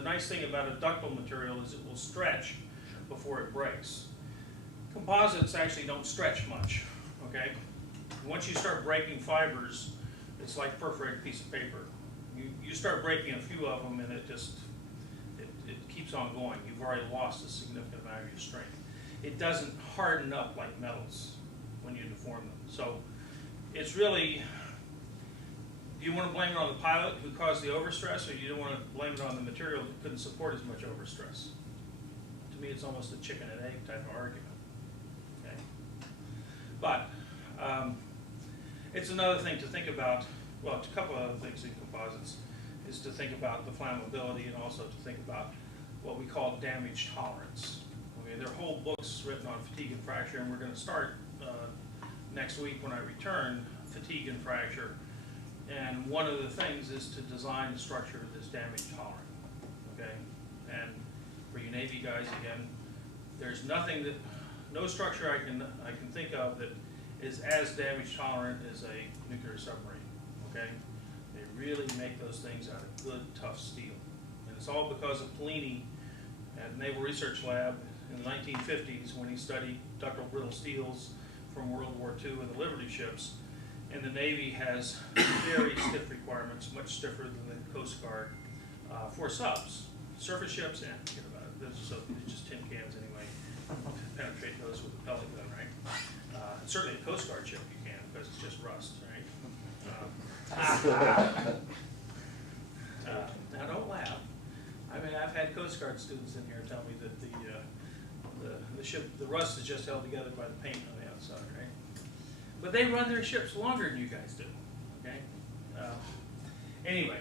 the nice thing about a ductile material is it will stretch before it breaks. Composites actually don't stretch much, okay? Once you start breaking fibers, it's like perforated piece of paper. You start breaking a few of them and it keeps on going. You've already lost a significant amount of your strength. It doesn't harden up like metals when you deform them. So it's really, do you want to blame it on the pilot who caused the overstress, or you don't want to blame it on the material that couldn't support as much overstress? To me, it's almost a chicken and egg type of argument. Okay? But it's another thing to think about. Well, a couple of other things in composites is to think about the flammability and also to think about what we call damage tolerance. Okay, there are whole books written on fatigue and fracture, and we're going to start next week when I return, fatigue and fracture. And one of the things is to design a structure that's damage tolerant. Okay, and for you Navy guys, again, there's nothing that, no structure I can think of that is as damage tolerant as a nuclear submarine. Okay, they really make those things out of good, tough steel, and it's all because of Polini at Naval Research Lab in the 1950s when he studied ductile brittle steels from World War II in the Liberty ships. And the Navy has very stiff requirements, much stiffer than the Coast Guard, for subs. Surface ships, forget about it. Those are just tin cans anyway. Penetrate those with a pellet gun, right? Certainly a Coast Guard ship you can, because it's just rust, right? Now don't laugh. I mean, I've had Coast Guard students in here tell me that the rust is just held together by the paint on the outside, right? But they run their ships longer than you guys do, okay? Anyway,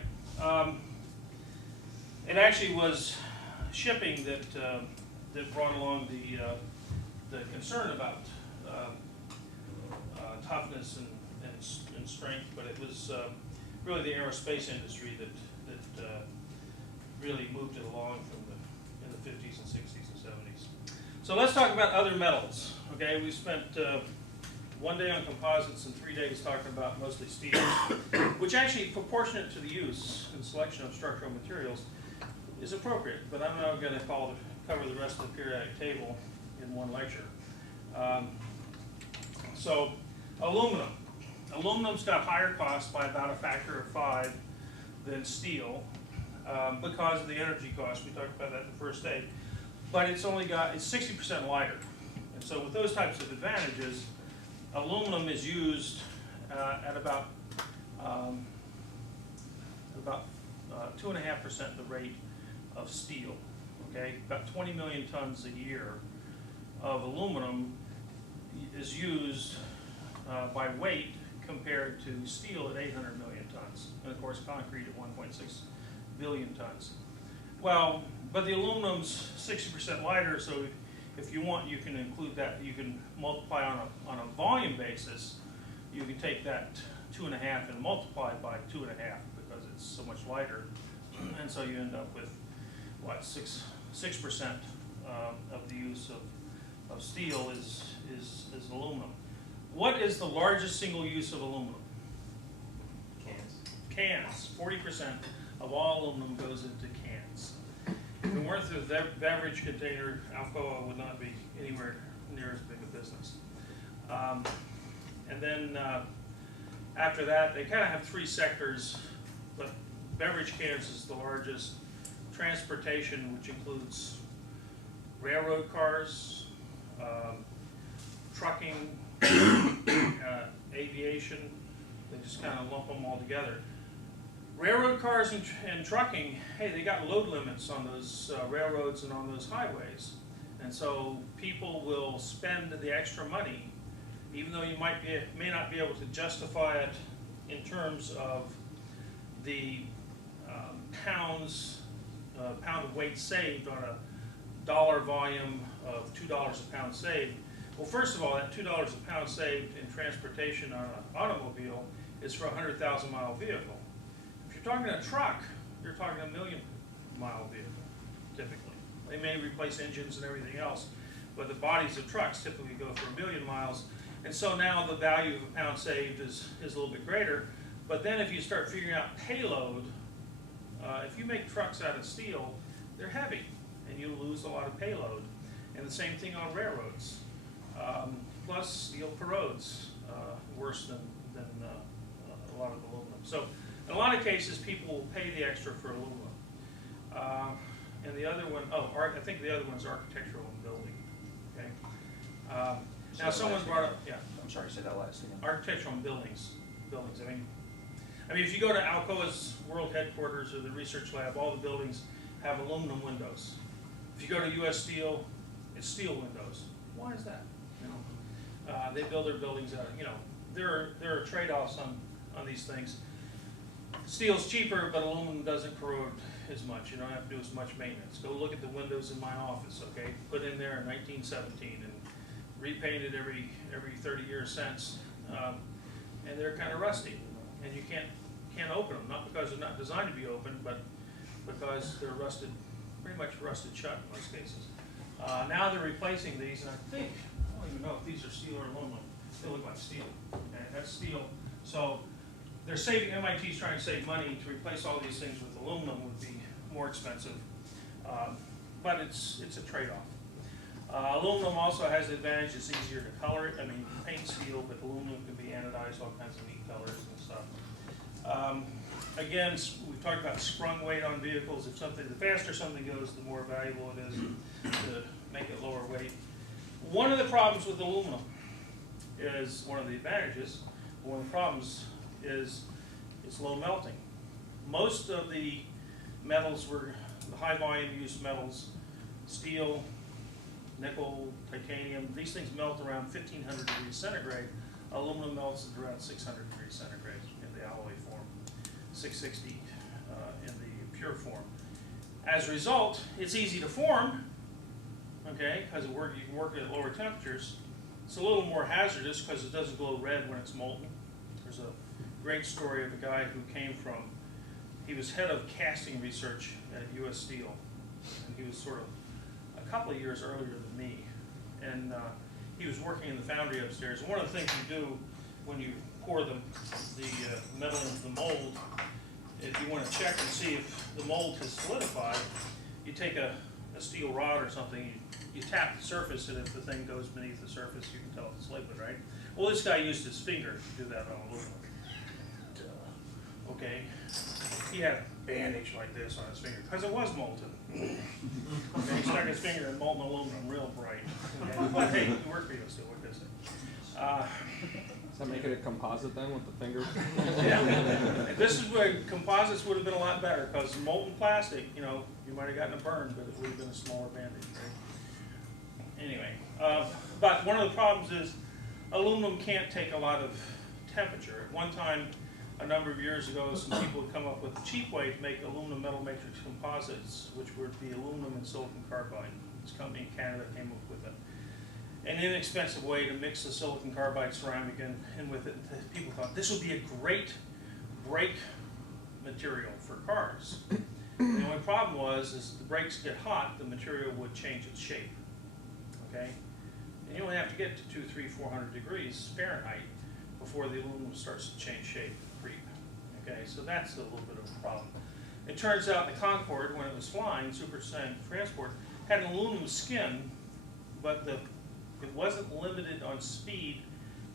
it actually was shipping that brought along the concern about toughness and strength, but it was really the aerospace industry that really moved it along in the 50s and 60s and 70s. So let's talk about other metals, okay? We spent 1 day on composites and 3 days talking about mostly steel, which actually, proportionate to the use and selection of structural materials, is appropriate, but I'm not going to cover the rest of the periodic table in one lecture. So, aluminum. Aluminum's got higher cost by about a factor of 5 than steel because of the energy cost. We talked about that in the first day. But it's 60% lighter. And so with those types of advantages, aluminum is used at about 2.5% the rate of steel. Okay, about 20 million tons a year of aluminum is used by weight compared to steel at 800 million tons, and of course concrete at 1.6 billion tons. Well, but the aluminum's 60% lighter, so if you want, you can include that. You can multiply on a volume basis. You can take that 2.5 and multiply by 2.5 because it's so much lighter, and so you end up with what 6% of the use of steel is aluminum. What is the largest single use of aluminum? Cans. 40% of all aluminum goes into cans. If it weren't through the beverage container, Alcoa would not be anywhere near as big a business. And then after that, they kind of have 3 sectors, but beverage cans is the largest. Transportation, which includes railroad cars, trucking, aviation, they just kind of lump them all together. Railroad cars and trucking, hey, they got load limits on those railroads and on those highways. And so people will spend the extra money, even though you may not be able to justify it in terms of the pound of weight saved on a dollar volume of $2 a pound saved. Well, first of all, that $2 a pound saved in transportation on an automobile is for a 100,000 mile vehicle. If you're talking a truck, you're talking a 1 million mile vehicle, typically. They may replace engines and everything else, but the bodies of trucks typically go for 1 million miles. And so now the value of a pound saved is a little bit greater. But then if you start figuring out payload, if you make trucks out of steel, they're heavy, and you lose a lot of payload. And the same thing on railroads. Plus, steel corrodes worse than a lot of aluminum. So, in a lot of cases, people will pay the extra for aluminum. And the other one, I think the other one's architectural and building. Okay. Now, someone brought up, yeah. I'm sorry, say that last again. Architectural and buildings. I mean, if you go to Alcoa's world headquarters or the research lab, all the buildings have aluminum windows. If you go to U.S. Steel, it's steel windows. Why is that? They build their buildings out of, there are trade-offs on these things. Steel's cheaper, but aluminum doesn't corrode as much. You don't have to do as much maintenance. Go look at the windows in my office, okay? Put in there in 1917 and repainted every 30 years since. And they're kind of rusty. And you can't open them, not because they're not designed to be opened, but because they're pretty much rusted shut in most cases. Now they're replacing these, and I don't even know if these are steel or aluminum. They look like steel, okay? That's steel. So they're saving, MIT's trying to save money. To replace all these things with aluminum would be more expensive, but it's a trade-off. Aluminum also has the advantage, it's easier to color it. I mean, paint steel, but aluminum can be anodized, all kinds of neat colors and stuff. Again, we've talked about sprung weight on vehicles. If the faster something goes, the more valuable it is to make it lower weight. One of the problems with aluminum is, one of the advantages, one of the problems is it's low melting. Most of the metals the high volume used metals, steel, nickel, titanium, these things melt around 1500 degrees centigrade. Aluminum melts at around 600 degrees centigrade in the alloy form, 660 in the pure form. As a result, it's easy to form, okay, because you can work at lower temperatures. It's a little more hazardous because it doesn't glow red when it's molten. There's a great story of a guy who he was head of casting research at U.S. Steel, and he was sort of a couple of years earlier than me, and he was working in the foundry upstairs. And one of the things you do when you pour the metal into the mold, if you want to check and see if the mold has solidified, you take a steel rod or something, you tap the surface, and if the thing goes beneath the surface, you can tell if it's liquid, right? Well, this guy used his finger to do that on aluminum. Okay, he had a bandage like this on his finger because it was molten. Okay, he stuck his finger in molten aluminum, real bright. Okay? But hey, it worked for you still. What does it? Does that make it a composite then with the finger? Yeah. This is where composites would have been a lot better, because molten plastic, you might have gotten a burn, but it would have been a smaller bandage. Right? Anyway, but one of the problems is aluminum can't take a lot of temperature. At one time, a number of years ago, some people had come up with a cheap way to make aluminum metal matrix composites, which would be aluminum and silicon carbide. This company in Canada came up with an inexpensive way to mix the silicon carbide ceramic in with it. People thought this would be a great brake material for cars. The only problem was, as the brakes get hot, the material would change its shape. Okay, and you only have to get to 200, 300, 400 degrees Fahrenheit before the aluminum starts to change shape. Okay, so that's a little bit of a problem. It turns out the Concorde, when it was flying, supersonic transport, had an aluminum skin, but it wasn't limited on speed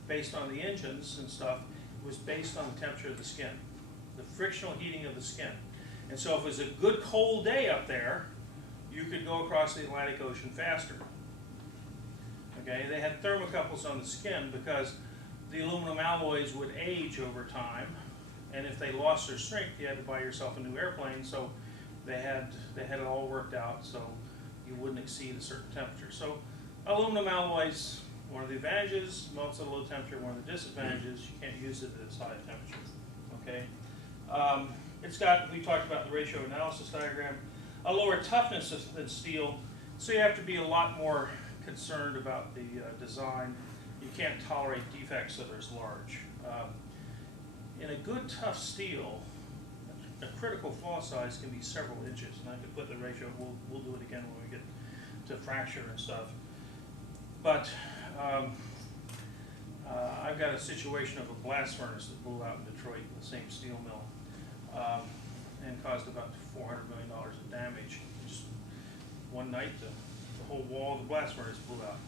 based on the engines and stuff. It was based on the temperature of the skin, the frictional heating of the skin. And so if it was a good cold day up there, you could go across the Atlantic Ocean faster. Okay, they had thermocouples on the skin because the aluminum alloys would age over time, and if they lost their strength, you had to buy yourself a new airplane. So they had it all worked out so you wouldn't exceed a certain temperature. So aluminum alloys, one of the advantages, melts at a low temperature. One of the disadvantages, you can't use it at its high temperature. Okay, we talked about the ratio analysis diagram, a lower toughness than steel, so you have to be a lot more concerned about the design. You can't tolerate defects that are as large. In a good tough steel, a critical flaw size can be several inches, and I could put the ratio. We'll do it again when we get to fracture and stuff. But I've got a situation of a blast furnace that blew out in Detroit, the same steel mill, and caused about $400 million of damage. Just one night, the whole wall of the blast furnace blew out.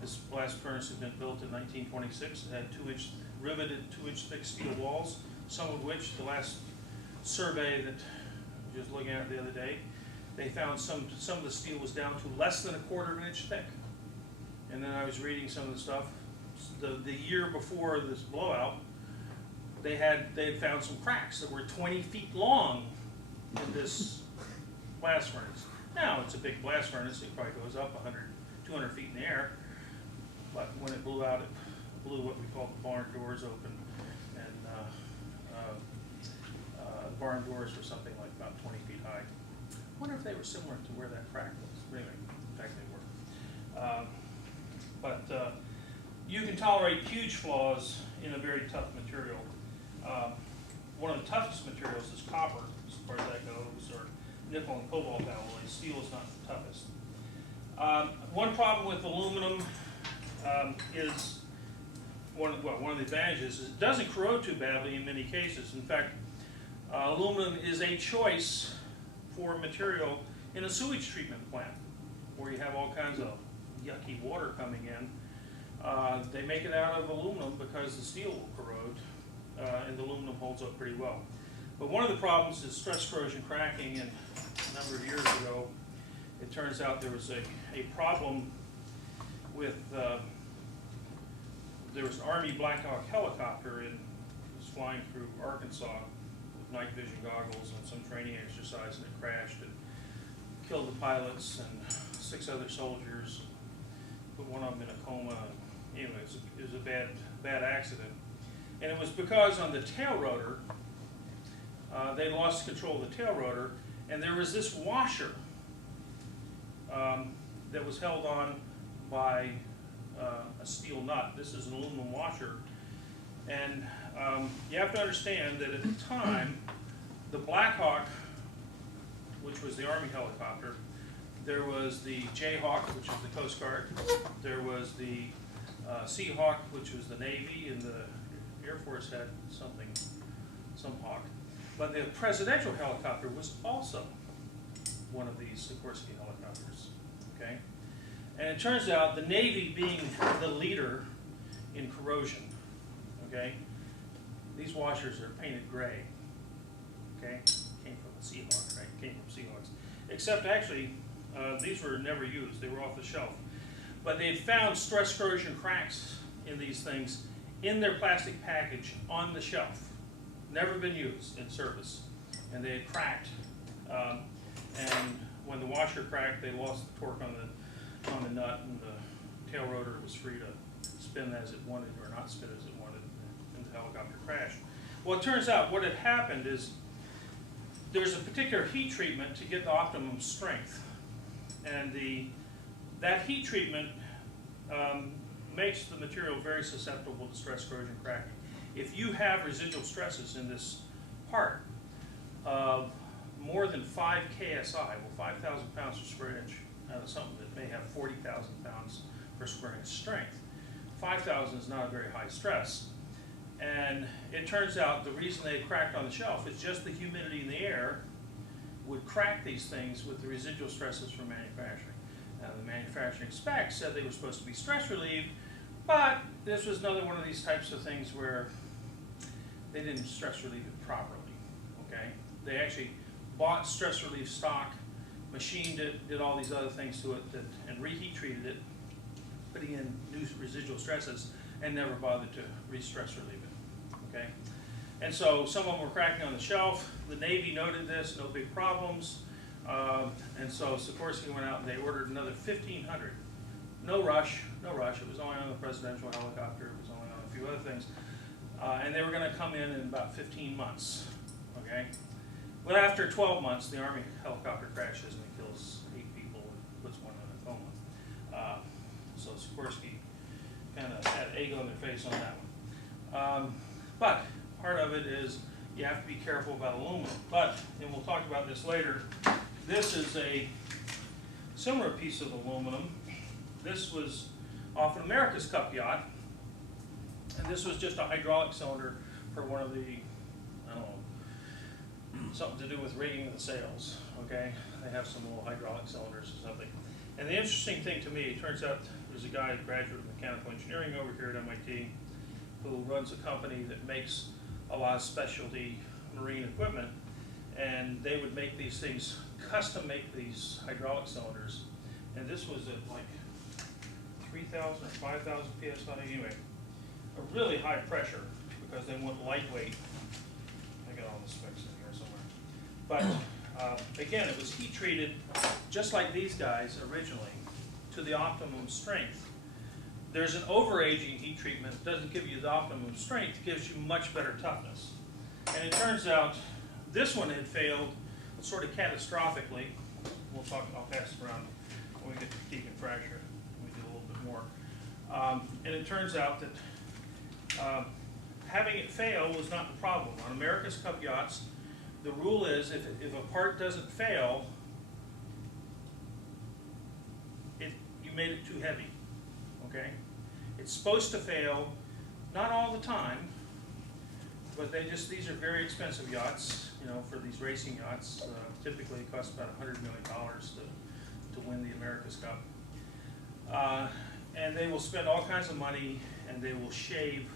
This blast furnace had been built in 1926. It had riveted 2-inch thick steel walls, some of which the last survey that I was just looking at the other day, they found some of the steel was down to less than 1/4 inch thick. And then I was reading some of the stuff. The year before this blowout, they had found some cracks that were 20 feet long in this blast furnace. Now it's a big blast furnace. It probably goes up 100, 200 feet in the air. But when it blew out, it blew what we call the barn doors open, and the barn doors were something like about 20 feet high. I wonder if they were similar to where that crack was. Anyway, in fact they were. But you can tolerate huge flaws in a very tough material. One of the toughest materials is copper, as far as that goes, or nickel and cobalt alloys. Steel is not the toughest. One problem with aluminum is one of the advantages is it doesn't corrode too badly in many cases. In fact, aluminum is a choice for material in a sewage treatment plant, where you have all kinds of yucky water coming in. They make it out of aluminum because the steel will corrode, and the aluminum holds up pretty well. But one of the problems is stress corrosion cracking, and a number of years ago, it turns out there was a problem with, there was an Army Black Hawk helicopter and it was flying through Arkansas with night vision goggles on some training exercise, and it crashed and killed the pilots and 6 other soldiers, put one of them in a coma. Anyway, it was a bad accident. And it was because on the tail rotor, they lost control of the tail rotor, and there was this washer that was held on by a steel nut. This is an aluminum washer. And you have to understand that at the time, the Black Hawk, which was the Army helicopter, there was the Jayhawk, which was the Coast Guard, there was the Seahawk, which was the Navy, and the Air Force had some hawk. But the presidential helicopter was also one of these Sikorsky helicopters, okay? And it turns out the Navy being the leader in corrosion, okay? These washers are painted gray, okay? Came from the Seahawk, right? Came from Seahawks. Except actually, these were never used. They were off the shelf. But they had found stress corrosion cracks in these things in their plastic package on the shelf. Never been used in service. And they had cracked. And when the washer cracked, they lost the torque on the nut, and the tail rotor was free to spin as it wanted or not spin as it wanted, and the helicopter crashed. Well, it turns out what had happened is there's a particular heat treatment to get the optimum strength. And that heat treatment makes the material very susceptible to stress corrosion cracking. If you have residual stresses in this part of more than 5 KSI, well, 5,000 pounds per square inch out of something that may have 40,000 pounds per square inch strength, 5,000 is not a very high stress. And it turns out the reason they cracked on the shelf is just the humidity in the air would crack these things with the residual stresses from manufacturing. Now, the manufacturing specs said they were supposed to be stress relieved, but this was another one of these types of things where they didn't stress relieve it properly, okay? They actually bought stress relief stock, machined it, did all these other things to it, and reheat treated it, putting in new residual stresses, and never bothered to re-stress relieve it, okay? And so some of them were cracking on the shelf. The Navy noted this, no big problems. And so Sikorsky went out and they ordered another 1,500. No rush, no rush. It was only on the presidential helicopter. It was only on a few other things. And they were going to come in about 15 months, okay? But after 12 months, the Army helicopter crashes and it kills 8 people and puts one in a coma. So Sikorsky kind of had egg on their face on that one. But part of it is you have to be careful about aluminum. But, and we'll talk about this later, this is a similar piece of aluminum. This was off an America's Cup yacht, and this was just a hydraulic cylinder for one of the, I don't know, something to do with rigging the sails, okay? they have some little hydraulic cylinders or something. And the interesting thing to me, it turns out there's a guy, a graduate of mechanical engineering over here at MIT, who runs a company that makes a lot of specialty marine equipment, and they would make these things, custom make these hydraulic cylinders. And this was at like 3,000 or 5,000 PSI, anyway, a really high pressure, because they want lightweight. I got all the specs in here somewhere. But again, it was heat treated just like these guys originally to the optimum strength. There's an overaging heat treatment. It doesn't give you the optimum strength, it gives you much better toughness. And it turns out this one had failed sort of catastrophically. We'll talk, I'll pass it around when we get to fatigue and fracture. We do a little bit more. And it turns out that having it fail was not the problem. On America's Cup yachts, the rule is if a part doesn't fail, you made it too heavy. Okay? It's supposed to fail, not all the time, but these are very expensive yachts, you know, for these racing yachts. Typically it costs about $100 million to win the America's Cup. And they will spend all kinds of money, and they will shave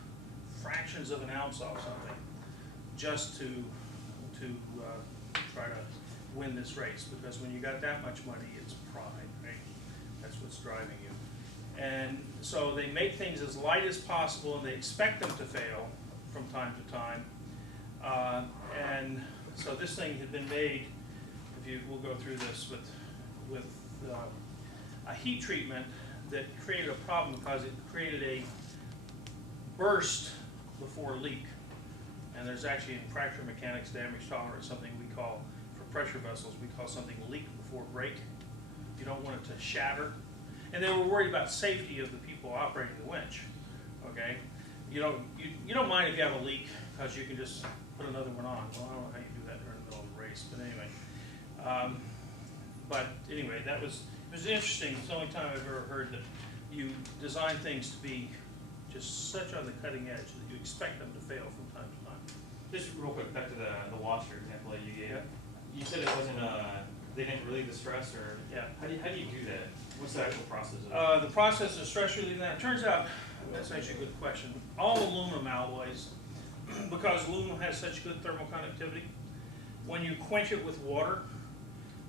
fractions of an ounce off something just to try to win this race, because when you got that much money, it's pride, right? That's what's driving you. And so they make things as light as possible, and they expect them to fail from time to time. And so this thing had been made, we'll go through this, with a heat treatment that created a problem because it created a burst before leak. And there's actually in fracture mechanics damage tolerance something we call, for pressure vessels, we call something leak before break. You don't want it to shatter. And they were worried about safety of the people operating the winch. Okay, you don't mind if you have a leak because you can just put another one on. Well, I don't know how you do that during the middle of the race, but anyway, it was interesting. It's the only time I've ever heard that you design things to be just such on the cutting edge that you expect them to fail from time to time. Just real quick, back to the washer example that you gave. Yeah. You said it wasn't they didn't relieve the stress, or Yeah. How do you do that? What's the actual process of it? The process of stress relieving that, it turns out, that's actually a good question. All aluminum alloys, because aluminum has such good thermal conductivity, when you quench it with water,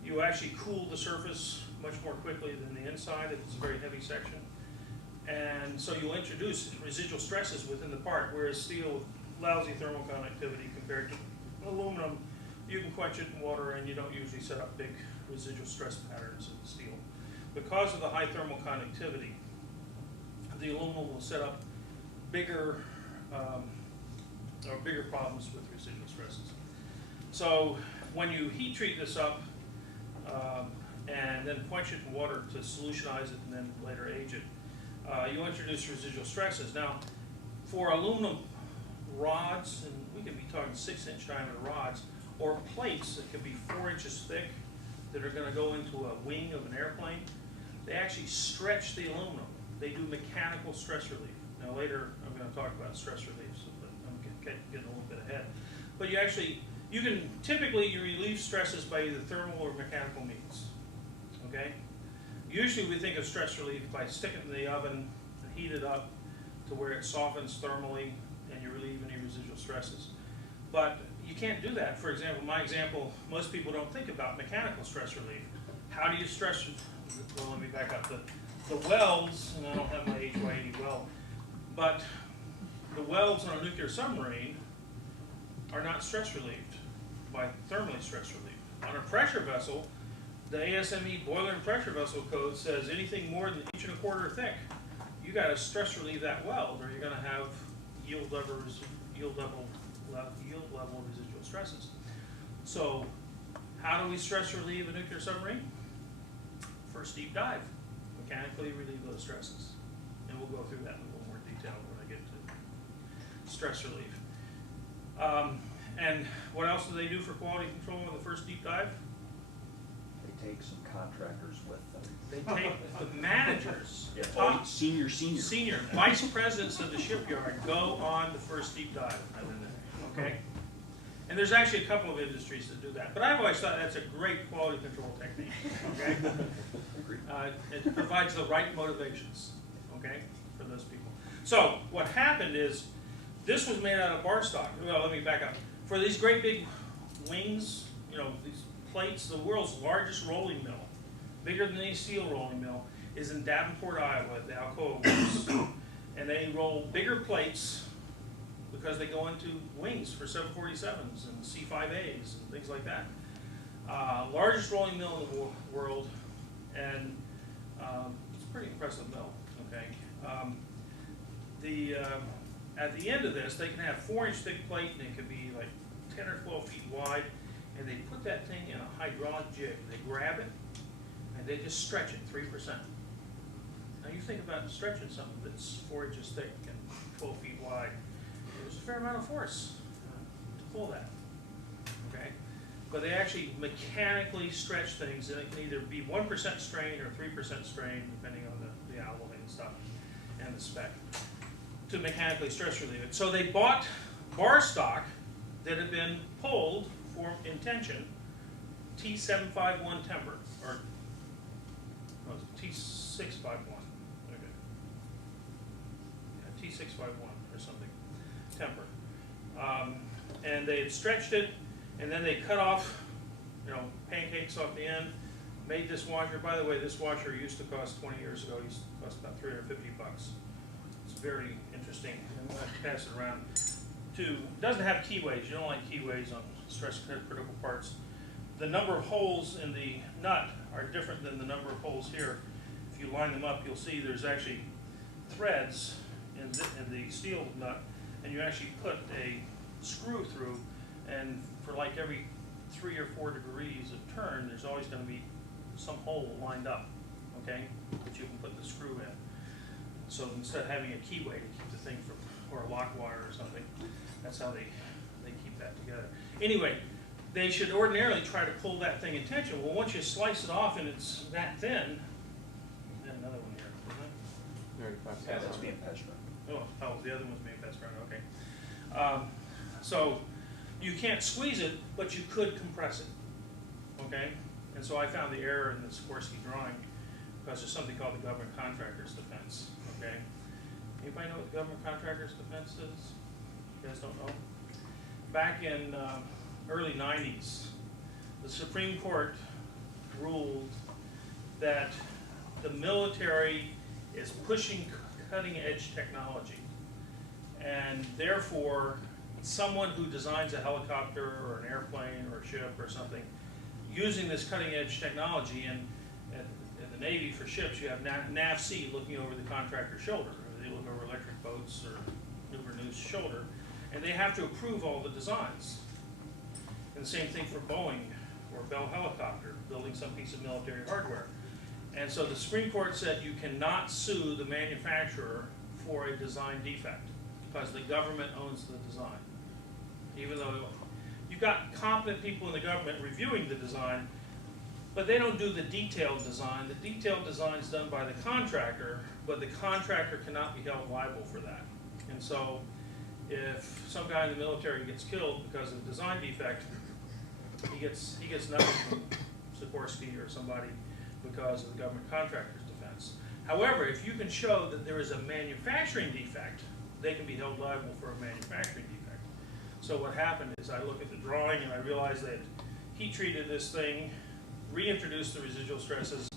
you actually cool the surface much more quickly than the inside if it's a very heavy section. And so you'll introduce residual stresses within the part, whereas steel with lousy thermal conductivity compared to aluminum, you can quench it in water and you don't usually set up big residual stress patterns in the steel. Because of the high thermal conductivity, the aluminum will set up bigger problems with residual stresses. So when you heat treat this up and then quench it in water to solutionize it and then later age it, you'll introduce residual stresses. Now, for aluminum rods, and we could be talking 6-inch diameter rods, or plates that could be 4 inches thick that are going to go into a wing of an airplane, they actually stretch the aluminum. They do mechanical stress relief. Now later I'm going to talk about stress relief, so but I'm getting a little bit ahead. But typically you relieve stresses by either thermal or mechanical means. Okay? Usually we think of stress relief by sticking it in the oven and heat it up to where it softens thermally and you relieve any residual stresses. But you can't do that. For example, my example, most people don't think about mechanical stress relief. How do you stress? Well, let me back up. The welds, and I don't have my HY80 weld, but the welds on a nuclear submarine are not stress relieved by thermally stress relieved. On a pressure vessel, the ASME boiler and pressure vessel code says anything more than 1.25 inches thick, you got to stress relieve that weld, or you're going to have yield level residual stresses. So, how do we stress relieve a nuclear submarine? First deep dive, mechanically relieve those stresses, and we'll go through that in a little more detail when I get to stress relief. And what else do they do for quality control on the first deep dive? They take some contractors with them. They take the managers, Yeah. top Senior. vice presidents of the shipyard go on the first deep dive. Okay? And there's actually a couple of industries that do that. But I've always thought that's a great quality control technique, okay? It provides the right motivations, okay, for those people. So what happened is, this was made out of bar stock. Well, let me back up. For these great big wings, you know, these plates, the world's largest rolling mill, bigger than any steel rolling mill, is in Davenport, Iowa, at the Alcoa Works. And they roll bigger plates because they go into wings for 747s and C5As and things like that. Largest rolling mill in the world, and it's a pretty impressive mill, okay? At the end of this, they can have 4-inch thick plate, and it could be like 10 or 12 feet wide, and they put that thing in a hydraulic jig. They grab it, and they just stretch it 3%. Now you think about stretching something that's 4 inches thick and 12 feet wide. There's a fair amount of force to pull that, okay? But they actually mechanically stretch things, and it can either be 1% strain or 3% strain, depending on the alloy and stuff, and the spec, to mechanically stress relieve it. So they bought bar stock that had been pulled for in tension, T751 temper, or no, T651. T651 or something, temper. And they had stretched it, and then they cut off, you know, pancakes off the end, made this washer. By the way, this washer used to cost 20 years ago, used to cost about $350. It's very interesting, and we'll have to pass it around. It doesn't have keyways. You don't like keyways on stress critical parts. The number of holes in the nut are different than the number of holes here. If you line them up, you'll see there's actually threads in the steel nut, and you actually put a screw through, and for like every 3 or 4 degrees of turn, there's always going to be some hole lined up, okay, that you can put the screw in. So instead of having a keyway to keep the thing from, or a lock wire or something, that's how they keep that together. Anyway, they should ordinarily try to pull that thing in tension. Well, once you slice it off and it's that thin, and another one here, isn't it? You already passed Yeah, that that's on. being passed around. Oh, the other one's made fast ground, okay. So you can't squeeze it, but you could compress it, okay? And so I found the error in the Sikorsky drawing because there's something called the government contractor's defense, okay? Anybody know what the government contractor's defense is? You guys don't know? Back in early 90s, the Supreme Court ruled that the military is pushing cutting-edge technology, and therefore someone who designs a helicopter or an airplane or a ship or something using this cutting-edge technology, and in the Navy for ships you have NAVC looking over the contractor's shoulder, or they look over electric boats or Newport News shoulder, and they have to approve all the designs. And the same thing for Boeing or Bell Helicopter building some piece of military hardware. And so the Supreme Court said you cannot sue the manufacturer for a design defect because the government owns the design. Even though you've got competent people in the government reviewing the design, but they don't do the detailed design. The detailed design is done by the contractor, but the contractor cannot be held liable for that. And so if some guy in the military gets killed because of a design defect, he gets nothing from Sikorsky or somebody because of the government contractor's defense. However, if you can show that there is a manufacturing defect, they can be held liable for a manufacturing defect. So what happened is I look at the drawing and I realize that heat treated this thing, reintroduced the residual stresses,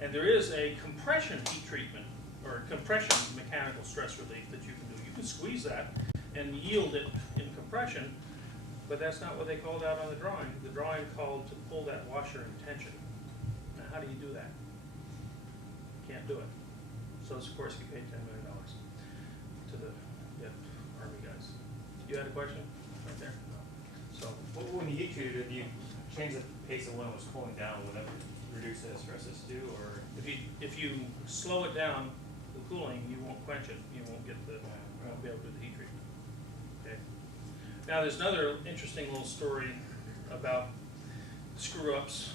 and there is a compression heat treatment or compression mechanical stress relief that you can do. You can squeeze that and yield it in compression, but that's not what they called out on the drawing. The drawing called to pull that washer in tension. Now, how do you do that? Can't do it. So Sikorsky paid $10 million to the Army guys. You had a question right there? So When you heat treated it, do you change the pace of when it was cooling down? Would that reduce the stresses too, or? if you slow it down, the cooling, you won't quench it. You won't get the, you won't be able to do the heat treatment. Okay. Now there's another interesting little story about screw-ups.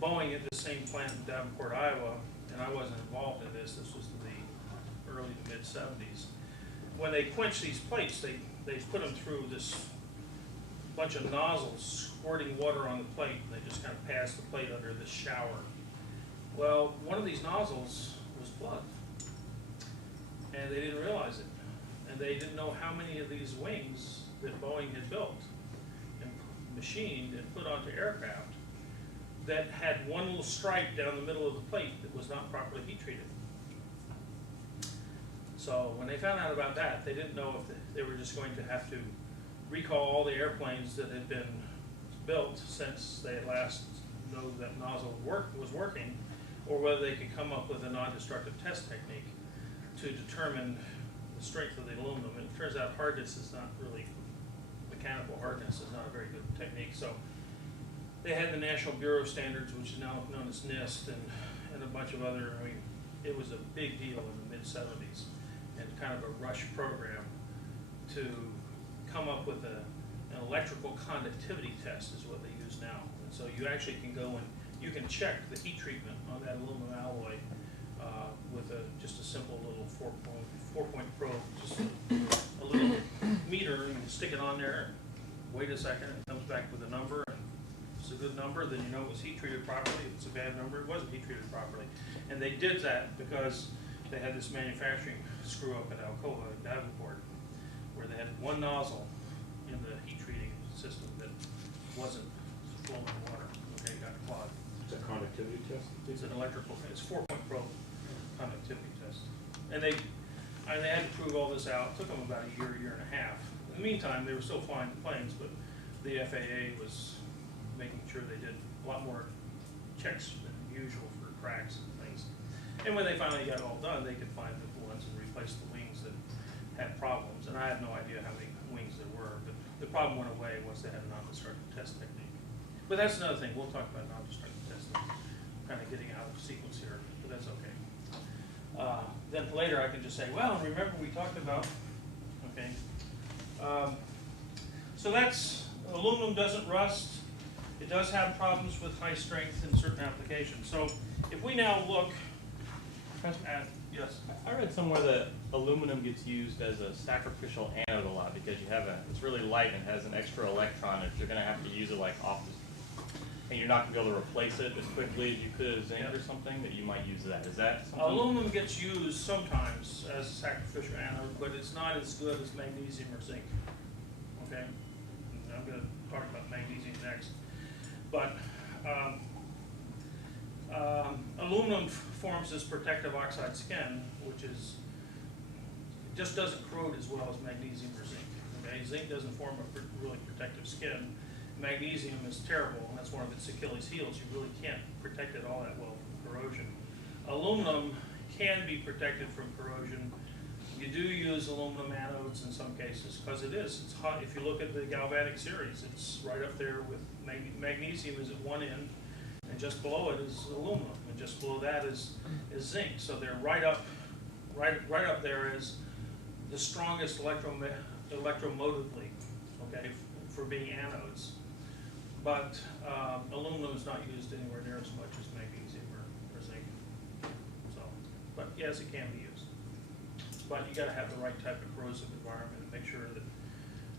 Boeing at the same plant in Davenport, Iowa, and I wasn't involved in this. This was in the early to mid 70s. When they quench these plates, they put them through this bunch of nozzles squirting water on the plate, and they just kind of pass the plate under this shower. Well, one of these nozzles was plugged, and they didn't realize it. And they didn't know how many of these wings that Boeing had built and machined and put onto aircraft that had one little stripe down the middle of the plate that was not properly heat treated. So when they found out about that, they didn't know if they were just going to have to recall all the airplanes that had been built since they had last known that nozzle was working, or whether they could come up with a non-destructive test technique to determine the strength of the aluminum. And it turns out hardness is not really, mechanical hardness is not a very good technique. So they had the National Bureau of Standards, which is now known as NIST, and a bunch of other, I mean, it was a big deal in the mid-70s, and kind of a rush program to come up with an electrical conductivity test is what they use now. And so you actually can go and you can check the heat treatment on that aluminum alloy with just a simple little four-point probe, just a little meter, and you stick it on there, wait a second, it comes back with a number, and if it's a good number, then you know it was heat treated properly. If it's a bad number, it wasn't heat treated properly. And they did that because they had this manufacturing screw up at Alcoa in Davenport, where they had one nozzle in the heat treating system that wasn't flowing water. Okay, got clogged. It's a conductivity test? It's an electrical, it's 4-point probe conductivity test. And they had to prove all this out. It took them about a year and a half. In the meantime, they were still flying the planes, but the FAA was making sure they did a lot more checks than usual for cracks and things. And when they finally got it all done, they could find the ones and replace the wings that had problems. And I have no idea how many wings there were, but the problem went away once they had a non-destructive test technique. But that's another thing. We'll talk about non-destructive testing. Kind of getting out of sequence here, but that's okay. Then later I can just say, well, remember we talked about, okay. So that's, aluminum doesn't rust. It does have problems with high strength in certain applications. So if we now look at, yes? I read somewhere that aluminum gets used as a sacrificial anode a lot because it's really light and has an extra electron. If you're going to have to use it like and you're not going to be able to replace it as quickly as you could as zinc or something, that you might use that. Is that something? Aluminum gets used sometimes as a sacrificial anode, but it's not as good as magnesium or zinc. Okay? And I'm going to talk about magnesium next. But aluminum forms this protective oxide skin, which just doesn't corrode as well as magnesium or zinc. Okay? Zinc doesn't form a really protective skin. Magnesium is terrible, and that's one of its Achilles heels. You really can't protect it all that well from corrosion. Aluminum can be protected from corrosion. You do use aluminum anodes in some cases because it's hot. If you look at the galvanic series, it's right up there with magnesium is at one end, and just below it is aluminum, and just below that is zinc. So they're right up there as the strongest electromotively, okay, for being anodes. But aluminum is not used anywhere near as much as magnesium or zinc. So, but yes, it can be used. But you got to have the right type of corrosive environment and make sure that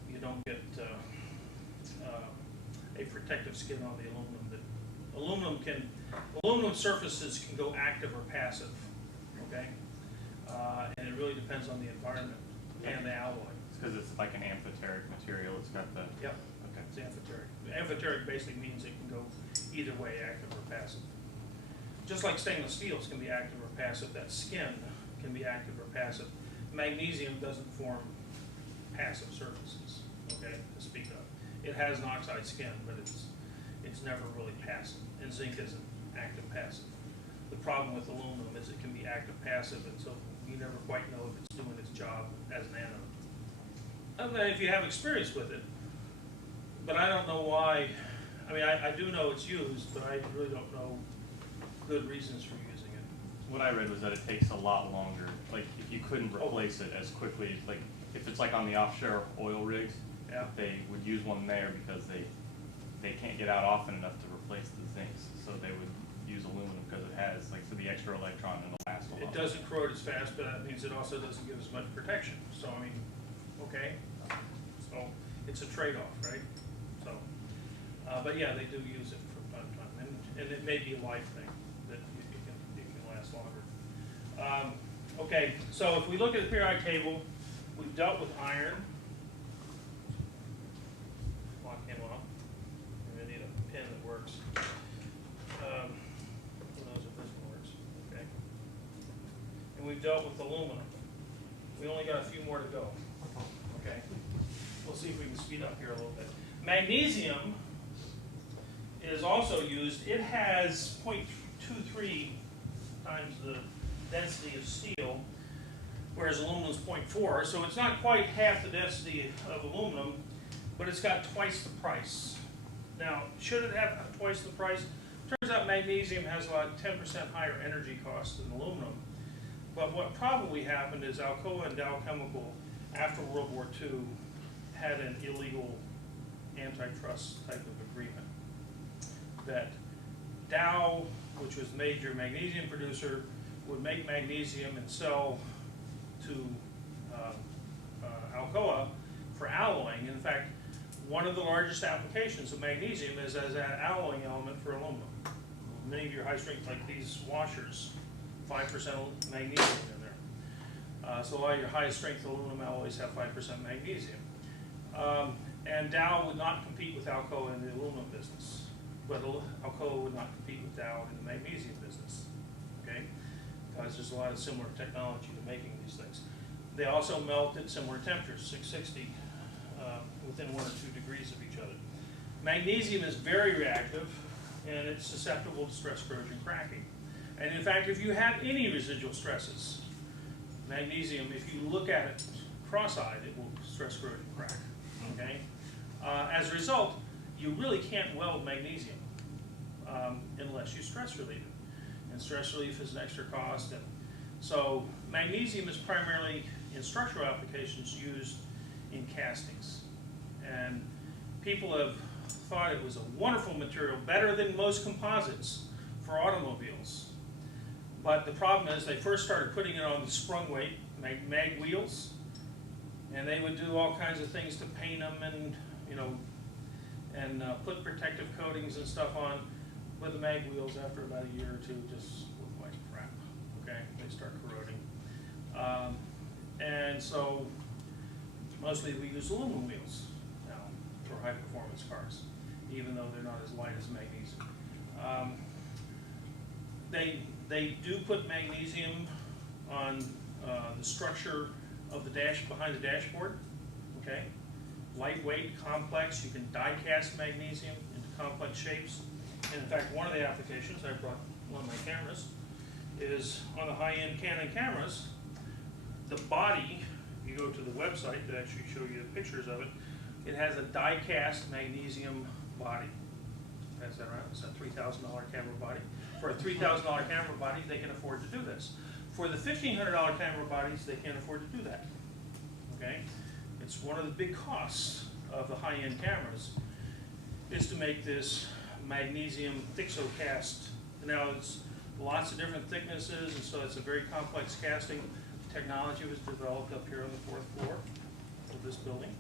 you don't get a protective skin on the aluminum. Aluminum surfaces can go active or passive. Okay, and it really depends on the environment and the alloy. It's because it's like an amphoteric material. It's got the Yep. Okay. It's amphoteric. Amphoteric basically means it can go either way, active or passive. Just like stainless steels can be active or passive, that skin can be active or passive. Magnesium doesn't form passive surfaces, okay, to speak of. It has an oxide skin, but it's never really passive. And zinc isn't active passive. The problem with aluminum is it can be active passive, and so you never quite know if it's doing its job as an anode. If you have experience with it, but I don't know why. I mean, I do know it's used, but I really don't know good reasons for using it. What I read was that it takes a lot longer. Like if you couldn't replace it as quickly, like if it's like on the offshore oil rigs, Yeah. they would use one there because they can't get out often enough to replace the zincs, so they would use aluminum because it has like the extra electron and it'll last a lot. It doesn't corrode as fast, but that means it also doesn't give as much protection. So I mean, okay, so it's a trade-off, right? But yeah, they do use it from time to time, and it may be a life thing, that it can last longer. Okay, so if we look at the periodic table, we've dealt with iron. Lock came off. We're gonna need a pin that works. Who knows if this one works? Okay. And we've dealt with aluminum. We only got a few more to go. Okay. We'll see if we can speed up here a little bit. Magnesium is also used. It has 0.23 times the density of steel, whereas aluminum is 0.4. So it's not quite half the density of aluminum, but it's got twice the price. Now, should it have twice the price? Turns out magnesium has about 10% higher energy cost than aluminum. But what probably happened is Alcoa and Dow Chemical, after World War II, had an illegal antitrust type of agreement. That Dow, which was the major magnesium producer, would make magnesium and sell to Alcoa for alloying. In fact, one of the largest applications of magnesium is as an alloying element for aluminum. Many of your high strength, like these washers, 5% magnesium in there. So a lot of your highest strength aluminum alloys have 5% magnesium. And Dow would not compete with Alcoa in the aluminum business, but Alcoa would not compete with Dow in the magnesium business, okay? Because there's a lot of similar technology to making these things. They also melt at similar temperatures, 660, within 1 or 2 degrees of each other. Magnesium is very reactive, and it's susceptible to stress, corrosion, cracking. And in fact, if you have any residual stresses, magnesium, if you look at it cross-eyed, it will stress, corrosion, crack, okay? As a result, you really can't weld magnesium unless you stress relieve it. And stress relief is an extra cost. And so magnesium is primarily in structural applications used in castings. And people have thought it was a wonderful material, better than most composites for automobiles. But the problem is they first started putting it on the sprung weight mag wheels, and they would do all kinds of things to paint them and, you know, and put protective coatings and stuff on with the mag wheels. After about a year or two, just look like crap, okay? They start corroding. And so mostly we use aluminum wheels now for high performance cars, even though they're not as light as magnesium. They do put magnesium on the structure of the behind the dashboard, okay? Lightweight, complex, you can die cast magnesium into complex shapes. And in fact, one of the applications, I brought one of my cameras, is on the high-end Canon cameras, the body, you go to the website to actually show you the pictures of it, it has a die cast magnesium body. Is that right? It's a $3,000 camera body. For a $3,000 camera body, they can afford to do this. For the $1,500 camera bodies, they can't afford to do that, okay? It's one of the big costs of the high-end cameras is to make this magnesium Thixocast. Now it's lots of different thicknesses, and so it's a very complex casting. Technology was developed up here on the 4th floor of this building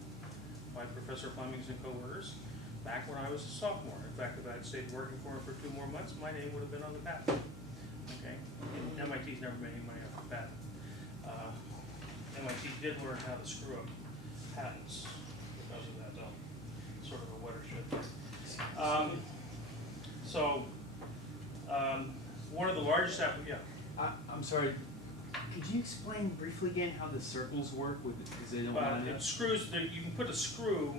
by Professor Flemings and co-workers back when I was a sophomore. In fact, if I had stayed working for him for 2 more months, my name would have been on the patent. Okay, and MIT's never made any money off the patent. MIT did learn how to screw up patents because of that, sort of a watershed there. One of the largest I'm sorry, could you explain briefly again how the circles work with it? Because they don't line up? It screws, you can put a screw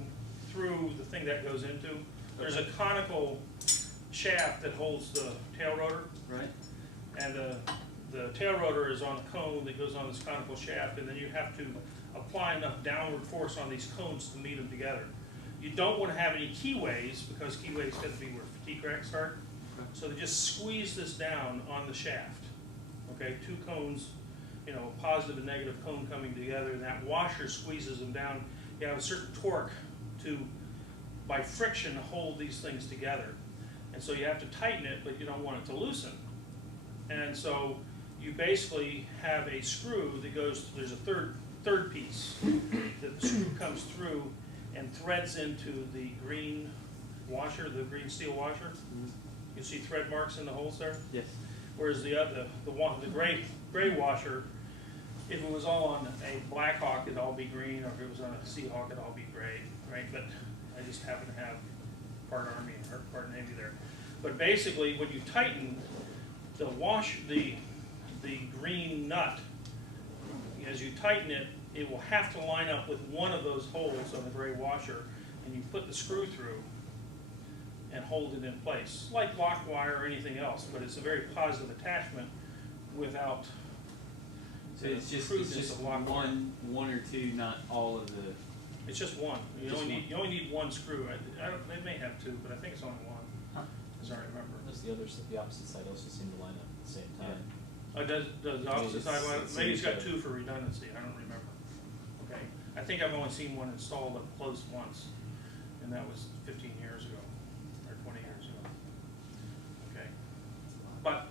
through the thing that goes into. There's a conical shaft that holds the tail rotor. Right. And the tail rotor is on a cone that goes on this conical shaft, and then you have to apply enough downward force on these cones to meet them together. You don't want to have any keyways, because keyways tend to be where fatigue cracks start. Okay. So they just squeeze this down on the shaft. Okay, 2 cones, you know, a positive and negative cone coming together, and that washer squeezes them down. You have a certain torque to, by friction, hold these things together. And so you have to tighten it, but you don't want it to loosen. And so you basically have a screw that goes, there's a third piece that the screw comes through and threads into the green washer, the green steel washer. You see thread marks in the holes there? Yes. Whereas the gray washer, if it was all on a Blackhawk, it'd all be green, or if it was on a Seahawk, it'd all be gray, right? But I just happen to have part Army or part Navy there. But basically, when you tighten the green nut, as you tighten it, it will have to line up with one of those holes on the gray washer, and you put the screw through and hold it in place, like lock wire or anything else, but it's a very positive attachment without So it's just of lock wire. one or two, not all of the. It's just one. You Just only one. you only need one screw. I don't, they may have two, but I think it's only one, Huh. as I remember. Notice the opposite side also seem to line up at the same time. Oh, does the opposite side line? it's- Maybe it's got it's- two for redundancy. I don't remember. Okay, I think I've only seen one installed up close once, and that was 15 years ago or 20 years ago. Okay, but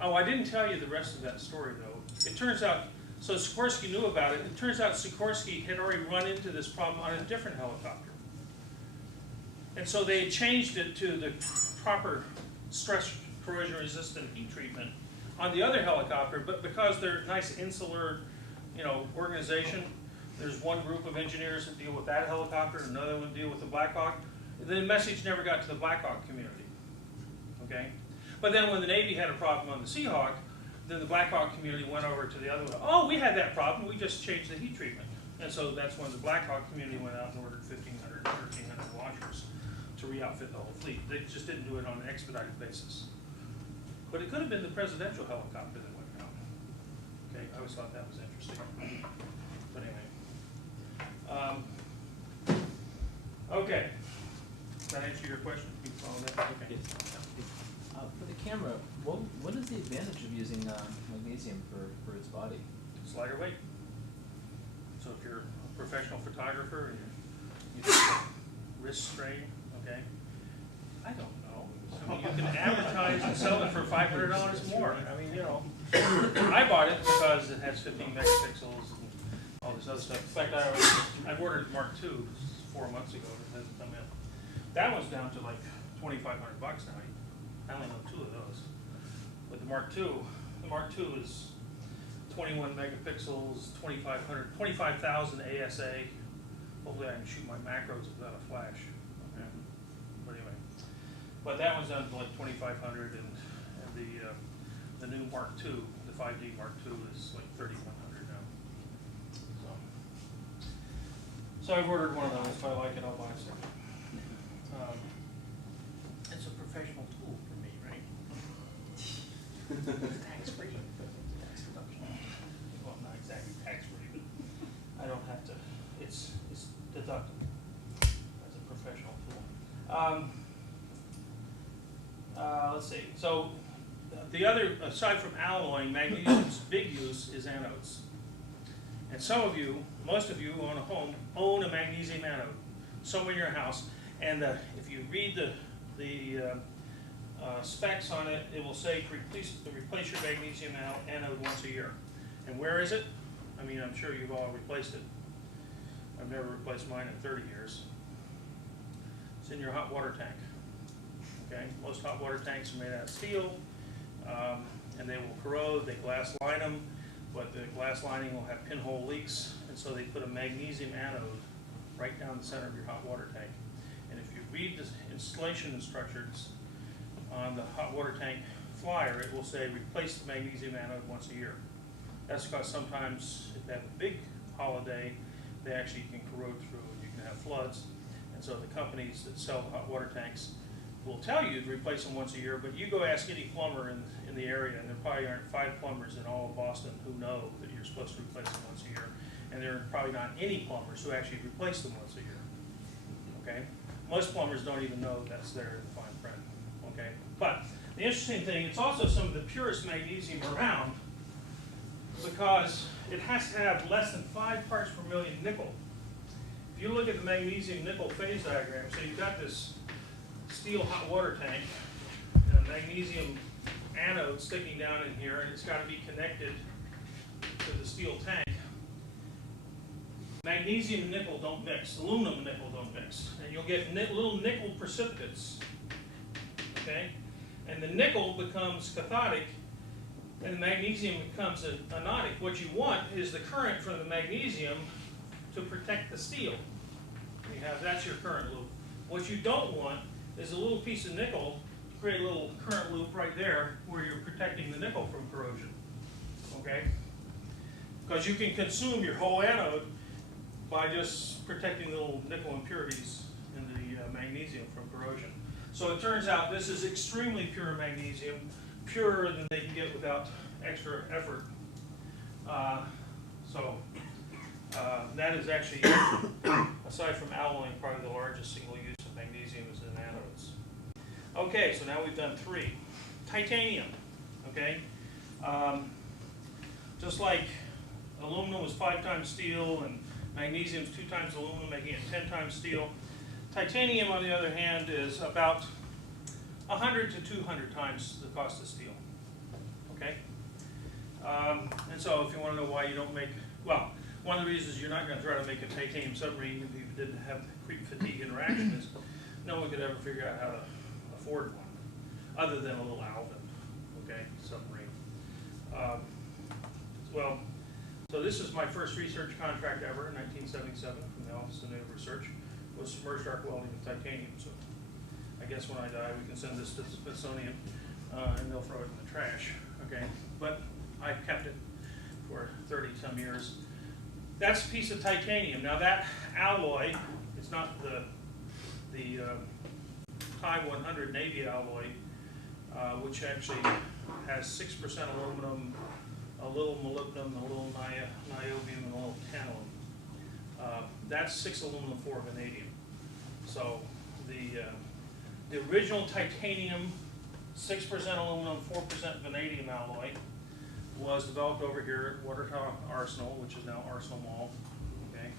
oh, I didn't tell you the rest of that story though. It turns out, so Sikorsky knew about it. It turns out Sikorsky had already run into this problem on a different helicopter, and so they had changed it to the proper stress corrosion resistant heat treatment on the other helicopter, but because they're nice insular, organization, there's one group of engineers that deal with that helicopter, another one deal with the Blackhawk. The message never got to the Blackhawk community, okay? But then when the Navy had a problem on the Seahawk, then the Blackhawk community went over to the other one. Oh, we had that problem, we just changed the heat treatment. And so that's when the Blackhawk community went out and ordered 1,500, 1,300 washers to re-outfit the whole fleet. They just didn't do it on an expedited basis. But it could have been the presidential helicopter that went out. Okay, I always thought that was interesting. But anyway. Okay. Does that answer your question? You follow that? Okay. For the camera, what is the advantage of using magnesium for its body? It's lighter weight. So if you're a professional photographer and you do wrist strain, okay? I don't know. I mean, you can advertise and sell it for $500 more. I mean, I bought it because it has 15 megapixels and all this other stuff. In fact, I ordered Mark II 4 months ago. It hasn't come in. That one's down to like $2,500 now. I only know 2 of those. But the Mark II is 21 megapixels, 25,000 ASA. Hopefully I can shoot my macros without a flash. Okay. But anyway, but that one's down to like 2,500, and the new Mark II, the 5D Mark II, is like 3,100 now. So I've ordered one of those. If I like it, I'll buy some. It's a professional tool for me, right? Tax-free. Tax deduction. Well, not exactly tax-free, but I don't have to, it's deductible as a professional tool. Let's see, so the other, aside from alloying, magnesium's big use is anodes. And some of you, most of you who own a home, own a magnesium anode somewhere in your house. And if you read the specs on it, it will say replace your magnesium anode once a year. And where is it? I mean, I'm sure you've all replaced it. I've never replaced mine in 30 years. It's in your hot water tank. Okay, most hot water tanks are made out of steel, and they will corrode. They glass line them, but the glass lining will have pinhole leaks, and so they put a magnesium anode right down the center of your hot water tank. And if you read the installation instructions on the hot water tank flyer, it will say replace the magnesium anode once a year. That's because sometimes if they have a big holiday, they actually can corrode through and you can have floods. And so the companies that sell the hot water tanks will tell you to replace them once a year, but you go ask any plumber in the area, and there probably aren't 5 plumbers in all of Boston who know that you're supposed to replace them once a year. And there are probably not any plumbers who actually replace them once a year. Okay? Most plumbers don't even know that's there in the fine print. Okay? But the interesting thing, it's also some of the purest magnesium around, because it has to have less than 5 parts per million nickel. If you look at the magnesium nickel phase diagram, so you've got this steel hot water tank and a magnesium anode sticking down in here, and it's got to be connected to the steel tank. magnesium and nickel don't mix, aluminum and nickel don't mix, and you'll get little nickel precipitates, okay? And the nickel becomes cathodic, and the magnesium becomes anodic. What you want is the current from the magnesium to protect the steel. You have, that's your current loop. What you don't want is a little piece of nickel to create a little current loop right there where you're protecting the nickel from corrosion, okay? Because you can consume your whole anode by just protecting the little nickel impurities in the magnesium from corrosion. So it turns out this is extremely pure magnesium, purer than they can get without extra effort. That is actually, aside from alloying, probably the largest single use of magnesium is in anodes. Okay, so now we've done 3. Titanium, okay? Just like aluminum was 5 times steel and magnesium is 2 times aluminum, making it 10 times steel. Titanium, on the other hand, is about 100 to 200 times the cost of steel, okay? And so if you want to know why you don't make, well, one of the reasons you're not going to try to make a titanium submarine if you didn't have creep fatigue interaction is no one could ever figure out how to afford one, other than a little Alvin, okay, submarine. Well, so this is my first research contract ever in 1977 from the Office of Naval Research, was submerged arc welding with titanium. So I guess when I die, we can send this to the Smithsonian and they'll throw it in the trash, okay? But I've kept it for 30-some years. That's a piece of titanium. Now that alloy, it's not the Thai 100 Navy alloy, which actually has 6% aluminum, a little molybdenum, a little niobium, and a little tantalum. That's 6 aluminum, 4 vanadium. So the original titanium, 6% aluminum, 4% vanadium alloy was developed over here at Watertown Arsenal, which is now Arsenal Mall, okay,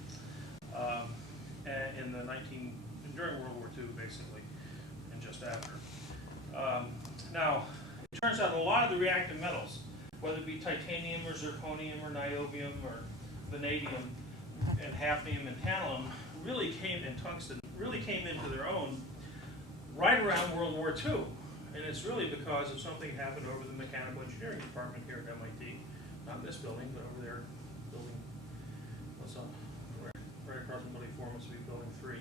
and during World War II, basically, and just after. Now, it turns out a lot of the reactive metals, whether it be titanium or zirconium or niobium or vanadium and hafnium and tantalum, really came, and tungsten, really came into their own right around World War II. And it's really because of something happened over the mechanical engineering department here at MIT, not in this building, but over there, building, what's up, right across from Building 4, must be Building 3.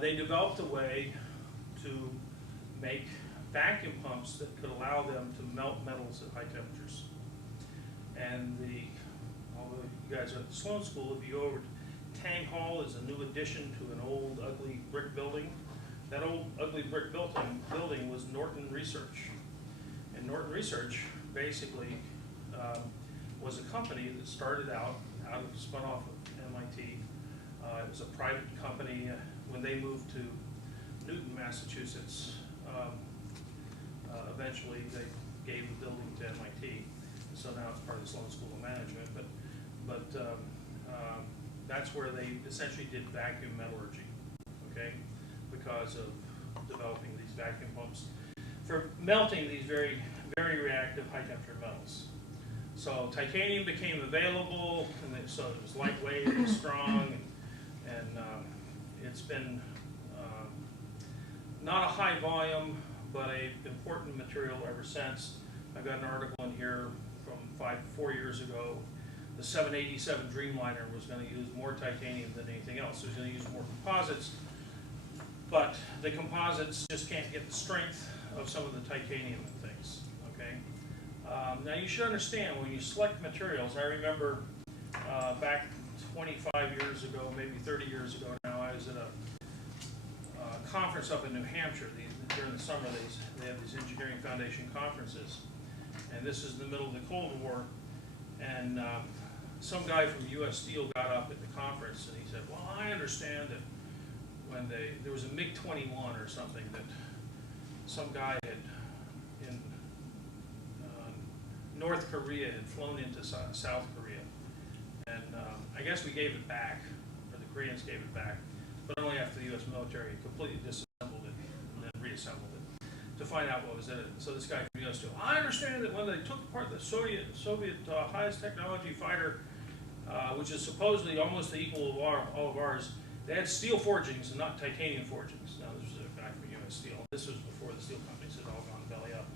They developed a way to make vacuum pumps that could allow them to melt metals at high temperatures. And although you guys are at the Sloan School, if you go over to Tang Hall, is a new addition to an old, ugly brick building. That old, ugly brick building was Norton Research. And Norton Research basically was a company that started spun off of MIT. It was a private company. When they moved to Newton, Massachusetts, eventually they gave the building to MIT. So now it's part of the Sloan School of Management. But that's where they essentially did vacuum metallurgy, okay? Because of developing these vacuum pumps for melting these very, very reactive high temperature metals. So titanium became available, and so it was lightweight and strong, and it's been not a high volume, but an important material ever since. I've got an article in here from 4 years ago. The 787 Dreamliner was going to use more titanium than anything else. It was going to use more composites. But the composites just can't get the strength of some of the titanium and things, okay? Now you should understand, when you select materials, I remember back 25 years ago, maybe 30 years ago now, I was at a conference up in New Hampshire. During the summer, they have these engineering foundation conferences. And this is in the middle of the Cold War. And some guy from US Steel got up at the conference and he said, well, I understand that when there was a MiG-21 or something that some guy had in North Korea had flown into South Korea, and I guess we gave it back, or the Koreans gave it back, but only after the U.S. military completely disassembled it and then reassembled it to find out what was in it. So this guy from U.S. Steel, I understand that when they took apart the Soviet highest technology fighter, which is supposedly almost the equal of all of ours. They had steel forgings and not titanium forgings. Now, this was a guy from U.S. Steel. This was before the steel companies had all gone belly up.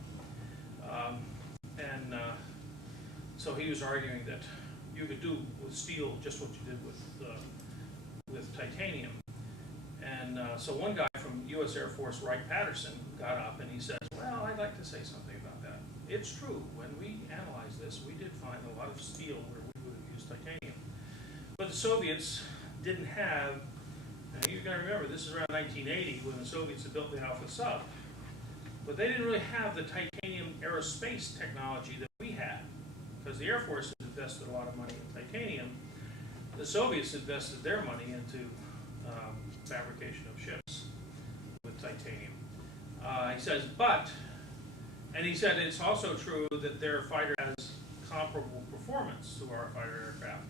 So he was arguing that you could do with steel just what you did with titanium. And so one guy from U.S. Air Force, Wright Patterson, got up and he says, well, I'd like to say something about that. It's true. When we analyzed this, we did find a lot of steel where we would have used titanium. But the Soviets didn't have, now you've got to remember, this is around 1980 when the Soviets had built the Alpha sub. But they didn't really have the titanium aerospace technology that we had, because the Air Force had invested a lot of money in titanium. The Soviets invested their money into fabrication of ships with titanium. He says, and he said it's also true that their fighter has comparable performance to our fighter aircraft.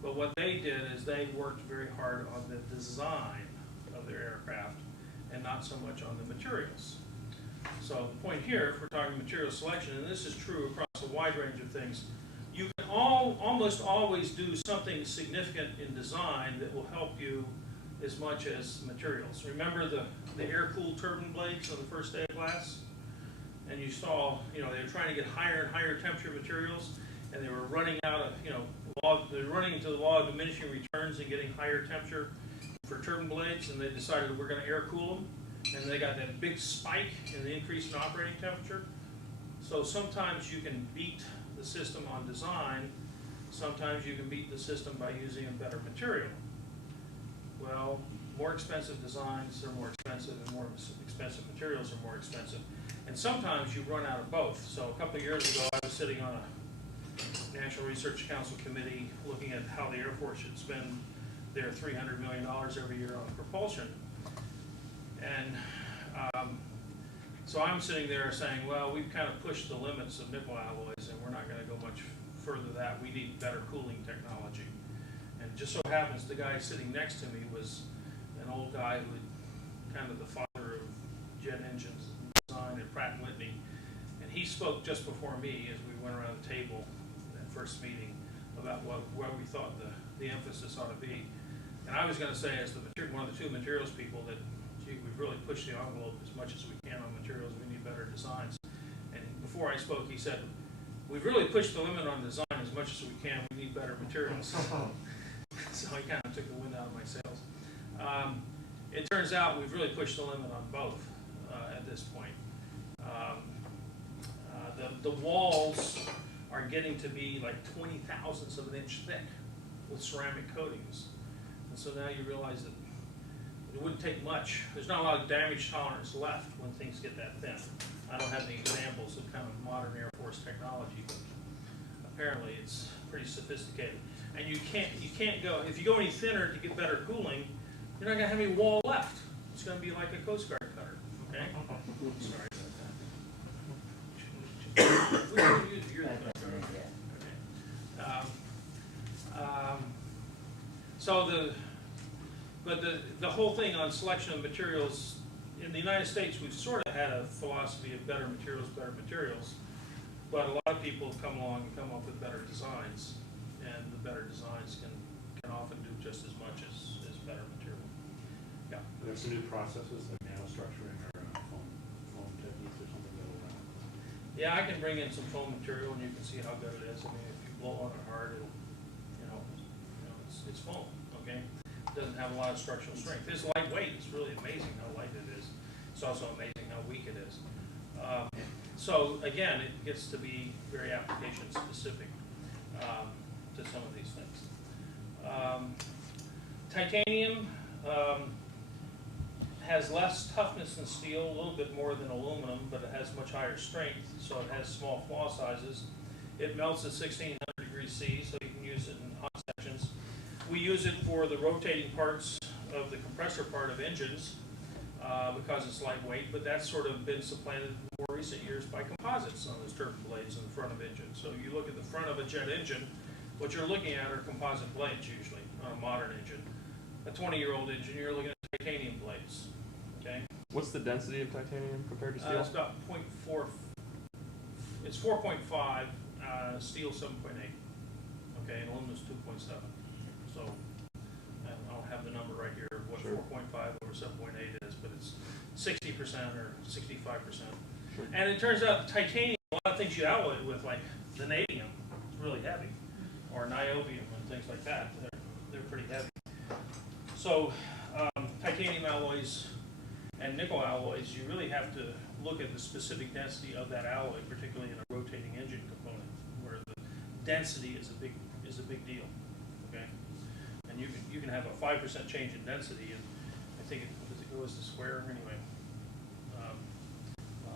But what they did is they worked very hard on the design of their aircraft and not so much on the materials. So the point here, if we're talking material selection, and this is true across a wide range of things, you can almost always do something significant in design that will help you as much as materials. Remember the air-cooled turbine blades on the first day of class? And you saw, they were trying to get higher and higher temperature materials, and they were running out of, they were running into the law of diminishing returns and getting higher temperature for turbine blades, and they decided we're going to air-cool them, and they got that big spike in the increase in operating temperature. So sometimes you can beat the system on design, sometimes you can beat the system by using a better material. Well, more expensive designs are more expensive, and more expensive materials are more expensive. And sometimes you run out of both. So a couple of years ago, I was sitting on a National Research Council committee looking at how the Air Force should spend their $300 million every year on propulsion. And so I'm sitting there saying, well, we've kind of pushed the limits of nickel alloys, and we're not going to go much further than that. We need better cooling technology. And it just so happens the guy sitting next to me was an old guy who had kind of the father of jet engines design at Pratt & Whitney. And he spoke just before me as we went around the table in that first meeting about where we thought the emphasis ought to be. And I was going to say, as one of the two materials people, that gee, we've really pushed the envelope as much as we can on materials. We need better designs. And before I spoke, he said, we've really pushed the limit on design as much as we can. We need better materials. So I kind of took the wind out of my sails. It turns out we've really pushed the limit on both at this point. The walls are getting to be like 20 thousandths of an inch thick with ceramic coatings. And so now you realize that it wouldn't take much. There's not a lot of damage tolerance left when things get that thin. I don't have any examples of kind of modern Air Force technology, but apparently it's pretty sophisticated. And you can't go, if you go any thinner to get better cooling, you're not going to have any wall left. It's going to be like a Coast Guard cutter, okay? Sorry about that. You're the Coast Guard. Okay. So the whole thing on selection of materials, in the United States, we've sort of had a philosophy of better materials, but a lot of people have come along and come up with better designs, and the better designs can often do just as much as better material. Yeah. There's some new processes like nanostructuring or foam techniques or something that will Yeah, I can bring in some foam material and you can see how good it is. I mean, if you blow on it hard, it'll, it's foam, okay? It doesn't have a lot of structural strength. It's lightweight. It's really amazing how light it is. It's also amazing how weak it is. So again, it gets to be very application specific to some of these things. Titanium has less toughness than steel, a little bit more than aluminum, but it has much higher strength, so it has small flaw sizes. It melts at 1600 degrees C, so you can use it in hot sections. We use it for the rotating parts of the compressor part of engines because it's lightweight, but that's sort of been supplanted in more recent years by composites on those turbine blades in the front of engines. So you look at the front of a jet engine, what you're looking at are composite blades usually on a modern engine. A 20-year-old engine, you're looking at titanium blades. Okay. What's the density of titanium compared to steel? It's about 0.4. It's 4.5. Steel 7.8. okay, and aluminum is 2.7. So, and I don't have the number right here, of what Sure. 4.5 over 7.8 is, but it's 60% or 65%. And it turns out titanium, a lot of things you alloy it with, like vanadium, it's really heavy, or niobium and things like that. They're pretty heavy. So titanium alloys and nickel alloys, you really have to look at the specific density of that alloy, particularly in a rotating engine component, where the density is a big deal. Okay, and you can have a 5% change in density, and I think does it go as the square anyway?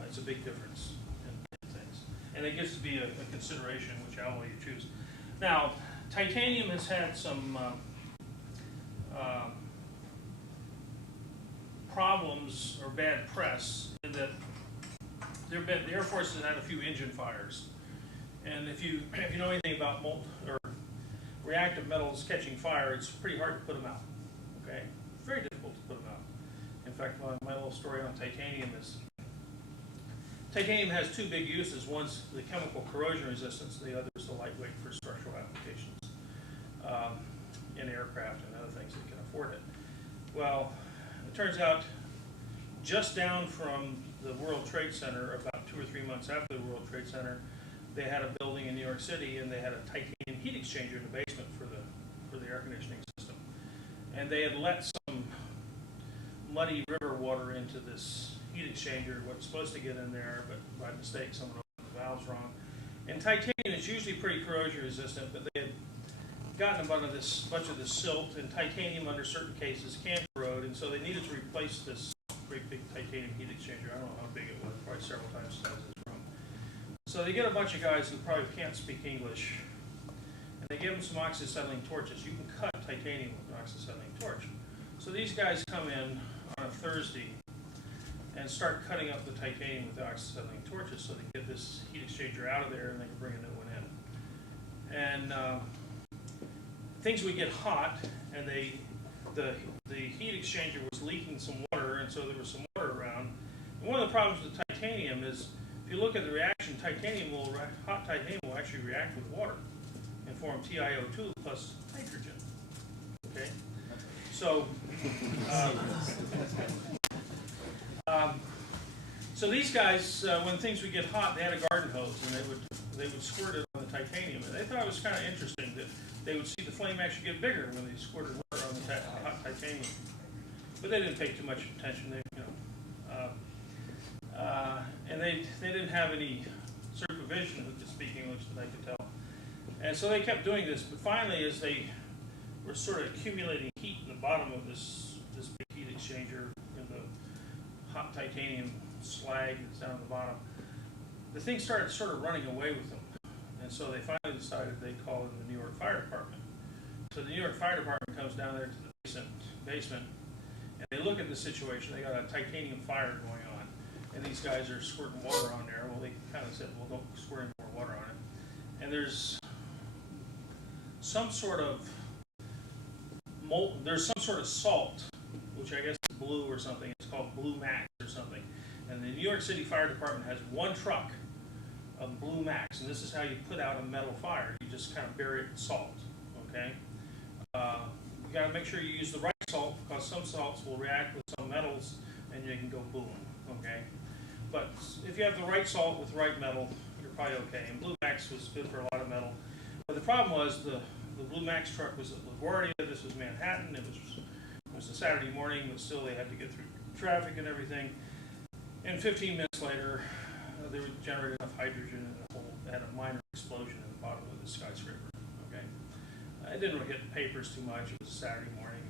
It's a big difference in things, and it gets to be a consideration which alloy you choose. Now, titanium has had some problems or bad press in that the Air Force has had a few engine fires, and if you know anything about reactive metals catching fire, it's pretty hard to put them out. Okay, it's very difficult to put them out. In fact, my little story on titanium is. Titanium has two big uses. One's the chemical corrosion resistance, the other is the lightweight for structural applications in aircraft and other things that can afford it. Well, it turns out just down from the World Trade Center, about 2 or 3 months after the World Trade Center, they had a building in New York City, and they had a titanium heat exchanger in the basement for the air conditioning system. And they had let some muddy river water into this heat exchanger, what's supposed to get in there, but by mistake someone opened the valves wrong. And titanium is usually pretty corrosion resistant, but they had gotten a bunch of this silt, and titanium under certain cases can corrode, and so they needed to replace this great big titanium heat exchanger. I don't know how big it was, probably several times the size of this room. So they get a bunch of guys who probably can't speak English, and they give them some oxyacetylene torches. You can cut titanium with an oxyacetylene torch. So these guys come in on a Thursday and start cutting up the titanium with the oxyacetylene torches so they can get this heat exchanger out of there and they can bring a new one in. And things would get hot, and the heat exchanger was leaking some water, and so there was some water around. And one of the problems with titanium is, if you look at the reaction, hot titanium will actually react with water and form TiO2 plus hydrogen. Okay, so. So these guys, when things would get hot, they had a garden hose, and they would squirt it on the titanium. And they thought it was kind of interesting that they would see the flame actually get bigger when they squirted water on the hot titanium. But they didn't pay too much attention. And they didn't have any supervision who could speak English that I could tell. And so they kept doing this. But finally, as they were sort of accumulating heat in the bottom of this big heat exchanger in the hot titanium slag that's down at the bottom, the thing started sort of running away with them. And so they finally decided they'd call in the New York Fire Department. So the New York Fire Department comes down there to the basement, and they look at the situation. They got a titanium fire going on, and these guys are squirting water on there. Well, they kind of said, well, don't squirt any more water on it. And there's some sort of salt, which I guess is blue or something. It's called Blue Max or something. And the New York City Fire Department has one truck of Blue Max, and this is how you put out a metal fire. You just kind of bury it in salt, okay? You got to make sure you use the right salt, because some salts will react with some metals, and you can go boom, okay? But if you have the right salt with the right metal, you're probably okay. And Blue Max was good for a lot of metal. But the problem was the Blue Max truck was at LaGuardia. This was Manhattan. It was a Saturday morning, but still they had to get through traffic and everything. And 15 minutes later, they would generate enough hydrogen, and had a minor explosion in the bottom of the skyscraper. Okay, it didn't really hit the papers too much. It was a Saturday morning.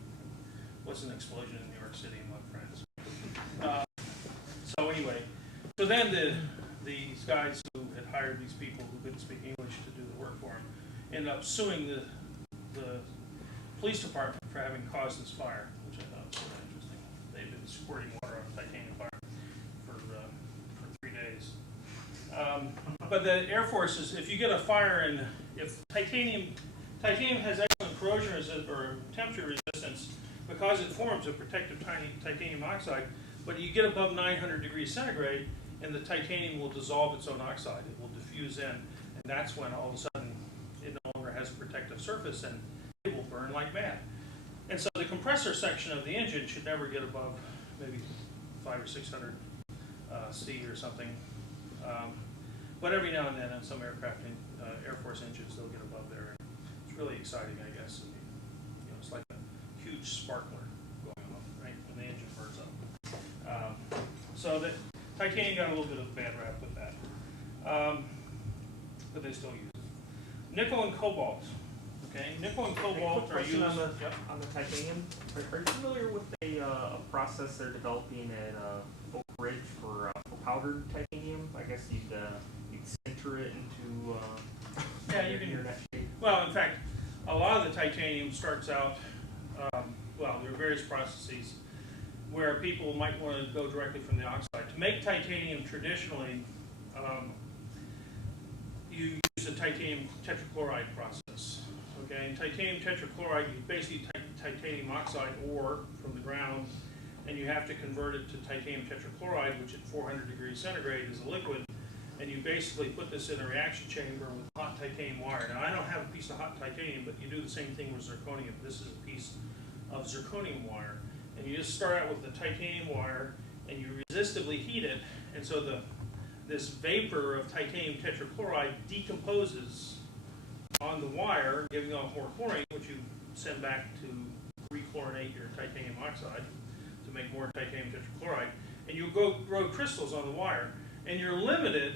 It was an explosion in New York City among friends. So anyway, so then these guys who had hired these people who couldn't speak English to do the work for them ended up suing the police department for having caused this fire, which I thought was really interesting. They've been squirting water on titanium fire for 3 days. But the Air Force is, if you get a fire and if titanium has excellent corrosion or temperature resistance because it forms a protective titanium oxide, but you get above 900 degrees centigrade and the titanium will dissolve its own oxide. It will diffuse in, and that's when all of a sudden it no longer has a protective surface, and it will burn like mad. And so the compressor section of the engine should never get above maybe 500 or 600 C or something. But every now and then on some aircraft, Air Force engines, they'll get above there. It's really exciting, I guess. You know, it's like a huge sparkler going on, right, when the engine burns up. So the titanium got a little bit of a bad rap with that, but they still use it. Nickel and cobalt. Okay, nickel and cobalt are used. On the, Yep. on the titanium, are you familiar with a process they're developing at Oak Ridge for powdered titanium? I guess you'd sinter it into Yeah, you can. your net shape. Well, in fact, a lot of the titanium starts out. Well, there are various processes where people might want to go directly from the oxide. To make titanium traditionally, you use a titanium tetrachloride process. Okay, and titanium tetrachloride, you basically take titanium oxide ore from the ground, and you have to convert it to titanium tetrachloride, which at 400 degrees centigrade is a liquid, and you basically put this in a reaction chamber with hot titanium wire. Now, I don't have a piece of hot titanium, but you do the same thing with zirconium. This is a piece of zirconium wire, and you just start out with the titanium wire, and you resistively heat it, and so this vapor of titanium tetrachloride decomposes on the wire, giving off more chlorine, which you send back to rechlorinate your titanium oxide to make more titanium tetrachloride, and you grow crystals on the wire, and you're limited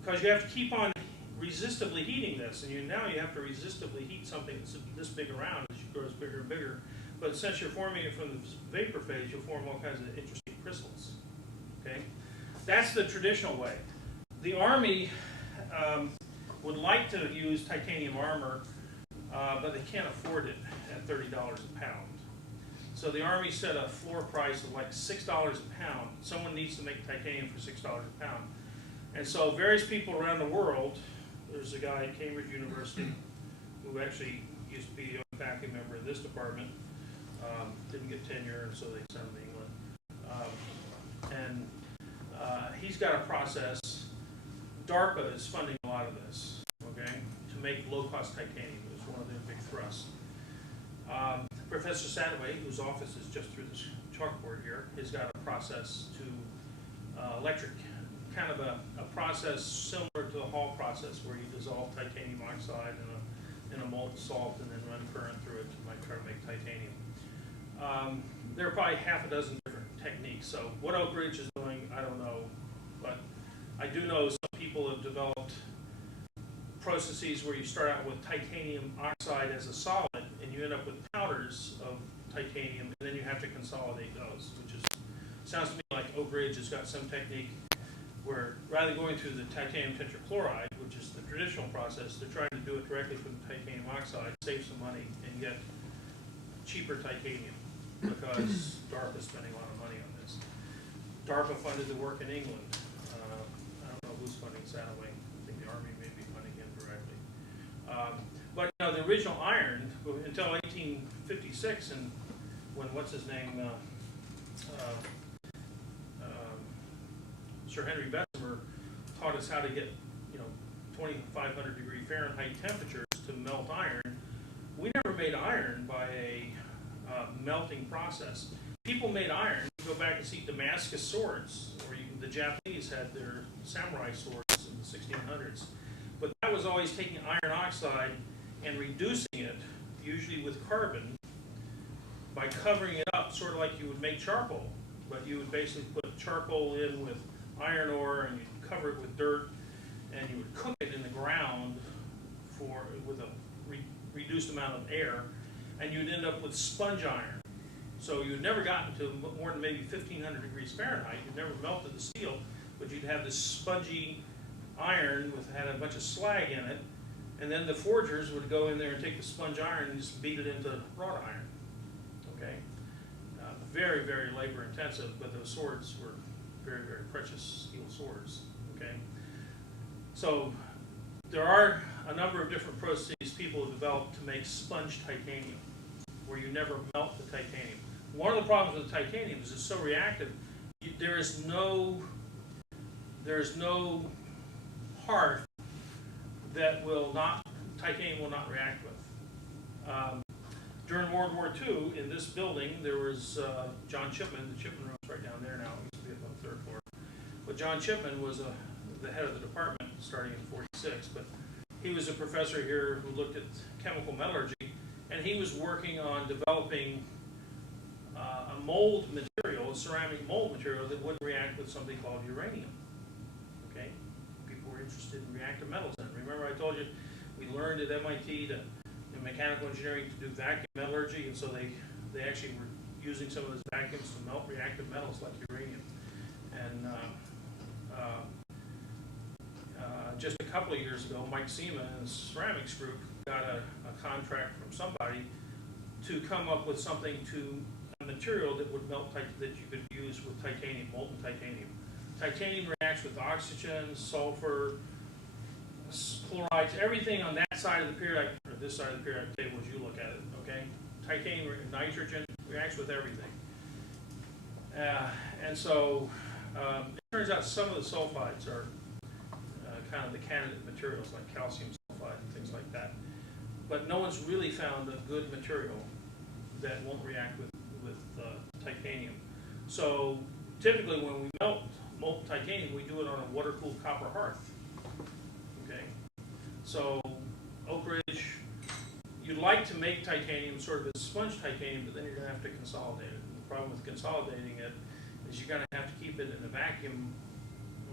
because you have to keep on resistively heating this, and now you have to resistively heat something that's this big around as it grows bigger and bigger. But since you're forming it from the vapor phase, you'll form all kinds of interesting crystals. Okay, that's the traditional way. The Army would like to use titanium armor, but they can't afford it at $30 a pound. So the Army set a floor price of like $6 a pound. Someone needs to make titanium for $6 a pound. And so various people around the world, there's a guy at Cambridge University who actually used to be a faculty member in this department, didn't get tenure, and so they sent him to England. He's got a process. DARPA is funding a lot of this, okay, to make low-cost titanium. It was one of their big thrusts. Professor Sadoway, whose office is just through this chalkboard here, has got a process to electric, kind of a process similar to the Hall process, where you dissolve titanium oxide in a molten salt and then run current through it to try to make titanium. There are probably half a dozen different techniques. So what Oak Ridge is doing, I don't know, but I do know some people have developed processes where you start out with titanium oxide as a solid, and you end up with powders of titanium, and then you have to consolidate those, which is, sounds to me like Oak Ridge has got some technique where rather than going through the titanium tetrachloride, which is the traditional process, they're trying to do it directly from the titanium oxide, save some money, and get cheaper titanium, because DARPA is spending a lot of money on this. DARPA funded the work in England. I don't know who's funding Sadoway. I think the Army may be funding him directly. But you know, the original iron, until 1856, and when what's his name, Sir Henry Bessemer taught us how to get 2,500 degree Fahrenheit temperatures to melt iron. We never made iron by a melting process. People made iron. You go back and see Damascus swords, or the Japanese had their samurai swords in the 1600s. But that was always taking iron oxide and reducing it, usually with carbon, by covering it up, sort of like you would make charcoal. But you would basically put charcoal in with iron ore, and you'd cover it with dirt, and you would cook it in the ground with a reduced amount of air, and you'd end up with sponge iron. So you'd never gotten to more than maybe 1,500 degrees Fahrenheit. You'd never melted the steel, but you'd have this spongy iron had a bunch of slag in it, and then the forgers would go in there and take the sponge iron and just beat it into wrought iron. Okay, very, very labor intensive, but those swords were very, very precious steel swords. Okay, so there are a number of different processes people have developed to make sponge titanium, where you never melt the titanium. One of the problems with titanium is it's so reactive. There is no hearth that will not titanium will not react with. During World War II, in this building, there was John Chipman. The Chipman room's right down there now. It used to be up on the 3rd floor. But John Chipman was the head of the department starting in '46. But he was a professor here who looked at chemical metallurgy, and he was working on developing a mold material, a ceramic mold material that would react with something called uranium. Okay, people were interested in reactive metals. And remember, I told you we learned at MIT to in mechanical engineering to do vacuum metallurgy, and so they actually were using some of those vacuums to melt reactive metals like uranium. And just a couple of years ago, Mike Seema and his ceramics group got a contract from somebody to come up with something a material that would melt that you could use with titanium, molten titanium. Titanium reacts with oxygen, sulfur, chlorides, everything on that side of the periodic, or this side of the periodic table as you look at it, okay? Titanium, nitrogen reacts with everything. And so it turns out some of the sulfides are kind of the candidate materials like calcium sulfide and things like that. But no one's really found a good material that won't react with titanium. So typically when we melt molten titanium, we do it on a water-cooled copper hearth. Okay, so Oak Ridge, you'd like to make titanium sort of as sponge titanium, but then you're going to have to consolidate it. And the problem with consolidating it is you're going to have to keep it in a vacuum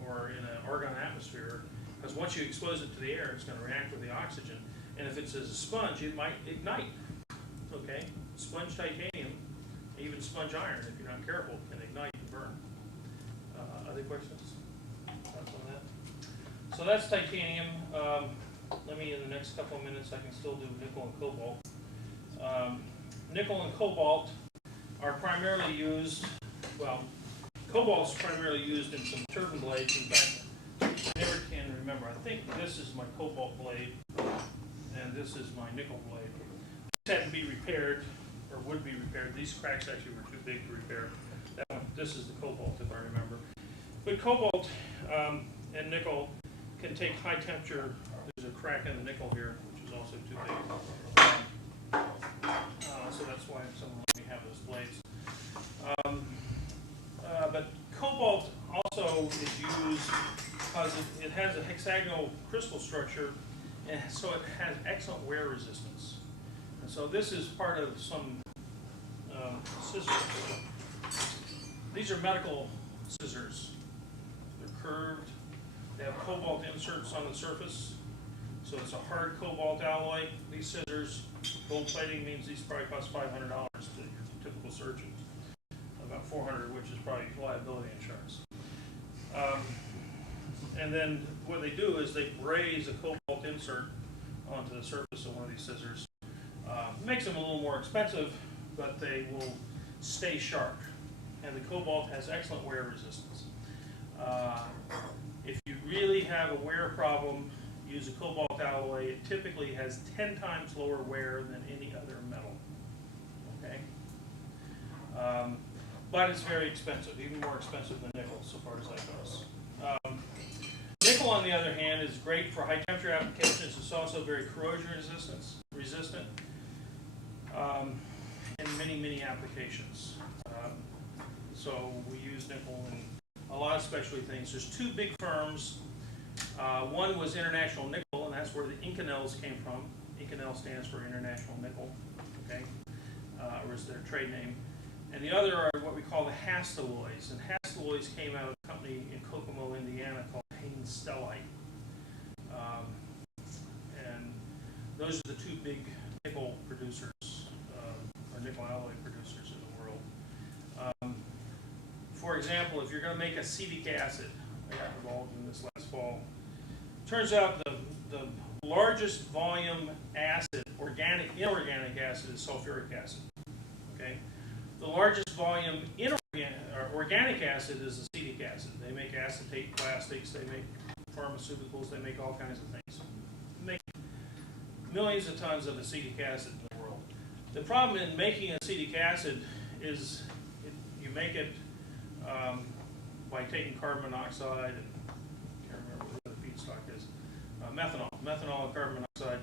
or in an argon atmosphere, because once you expose it to the air, it's going to react with the oxygen. And if it's as a sponge, it might ignite. Okay, sponge titanium, even sponge iron, if you're not careful, can ignite and burn. Other questions? Thoughts on that? So that's titanium. Let me, in the next couple of minutes, I can still do nickel and cobalt. Nickel and cobalt are primarily used, well, cobalt's primarily used in some turbine blades. In fact, I never can remember. I think this is my cobalt blade, and this is my nickel blade. This had to be repaired, or would be repaired. These cracks actually were too big to repair. That one, this is the cobalt, if I remember. But cobalt and nickel can take high temperature. There's a crack in the nickel here, which is also too big. So that's why someone let me have those blades. But cobalt also is used because it has a hexagonal crystal structure, and so it has excellent wear resistance. And so this is part of some scissors. These are medical scissors. They're curved. They have cobalt inserts on the surface. So it's a hard cobalt alloy. These scissors, gold plating means these probably cost $500 to your typical surgeon. About $400, which is probably liability insurance. And then what they do is they braze a cobalt insert onto the surface of one of these scissors. Makes them a little more expensive, but they will stay sharp. And the cobalt has excellent wear resistance. If you really have a wear problem, use a cobalt alloy. It typically has 10 times lower wear than any other metal. Okay? But it's very expensive, even more expensive than nickel, so far as that goes. Nickel, on the other hand, is great for high temperature applications. It's also very corrosion resistant in many, many applications. So we use nickel in a lot of specialty things. There's two big firms. One was International Nickel, and that's where the Inconels came from. Inconel stands for International Nickel, okay, or is their trade name. And the other are what we call the Hastelloys. And Hastelloys came out of a company in Kokomo, Indiana called Haynes Stellite. And those are the two big nickel producers, or nickel alloy producers in the world. For example, if you're going to make acetic acid, I got involved in this last fall. Turns out the largest volume acid, inorganic acid, is sulfuric acid. Okay? The largest volume organic acid is acetic acid. They make acetate plastics, they make pharmaceuticals, they make all kinds of things. They make millions of tons of acetic acid in the world. The problem in making acetic acid is you make it by taking carbon monoxide and I can't remember what the feedstock is, methanol and carbon monoxide,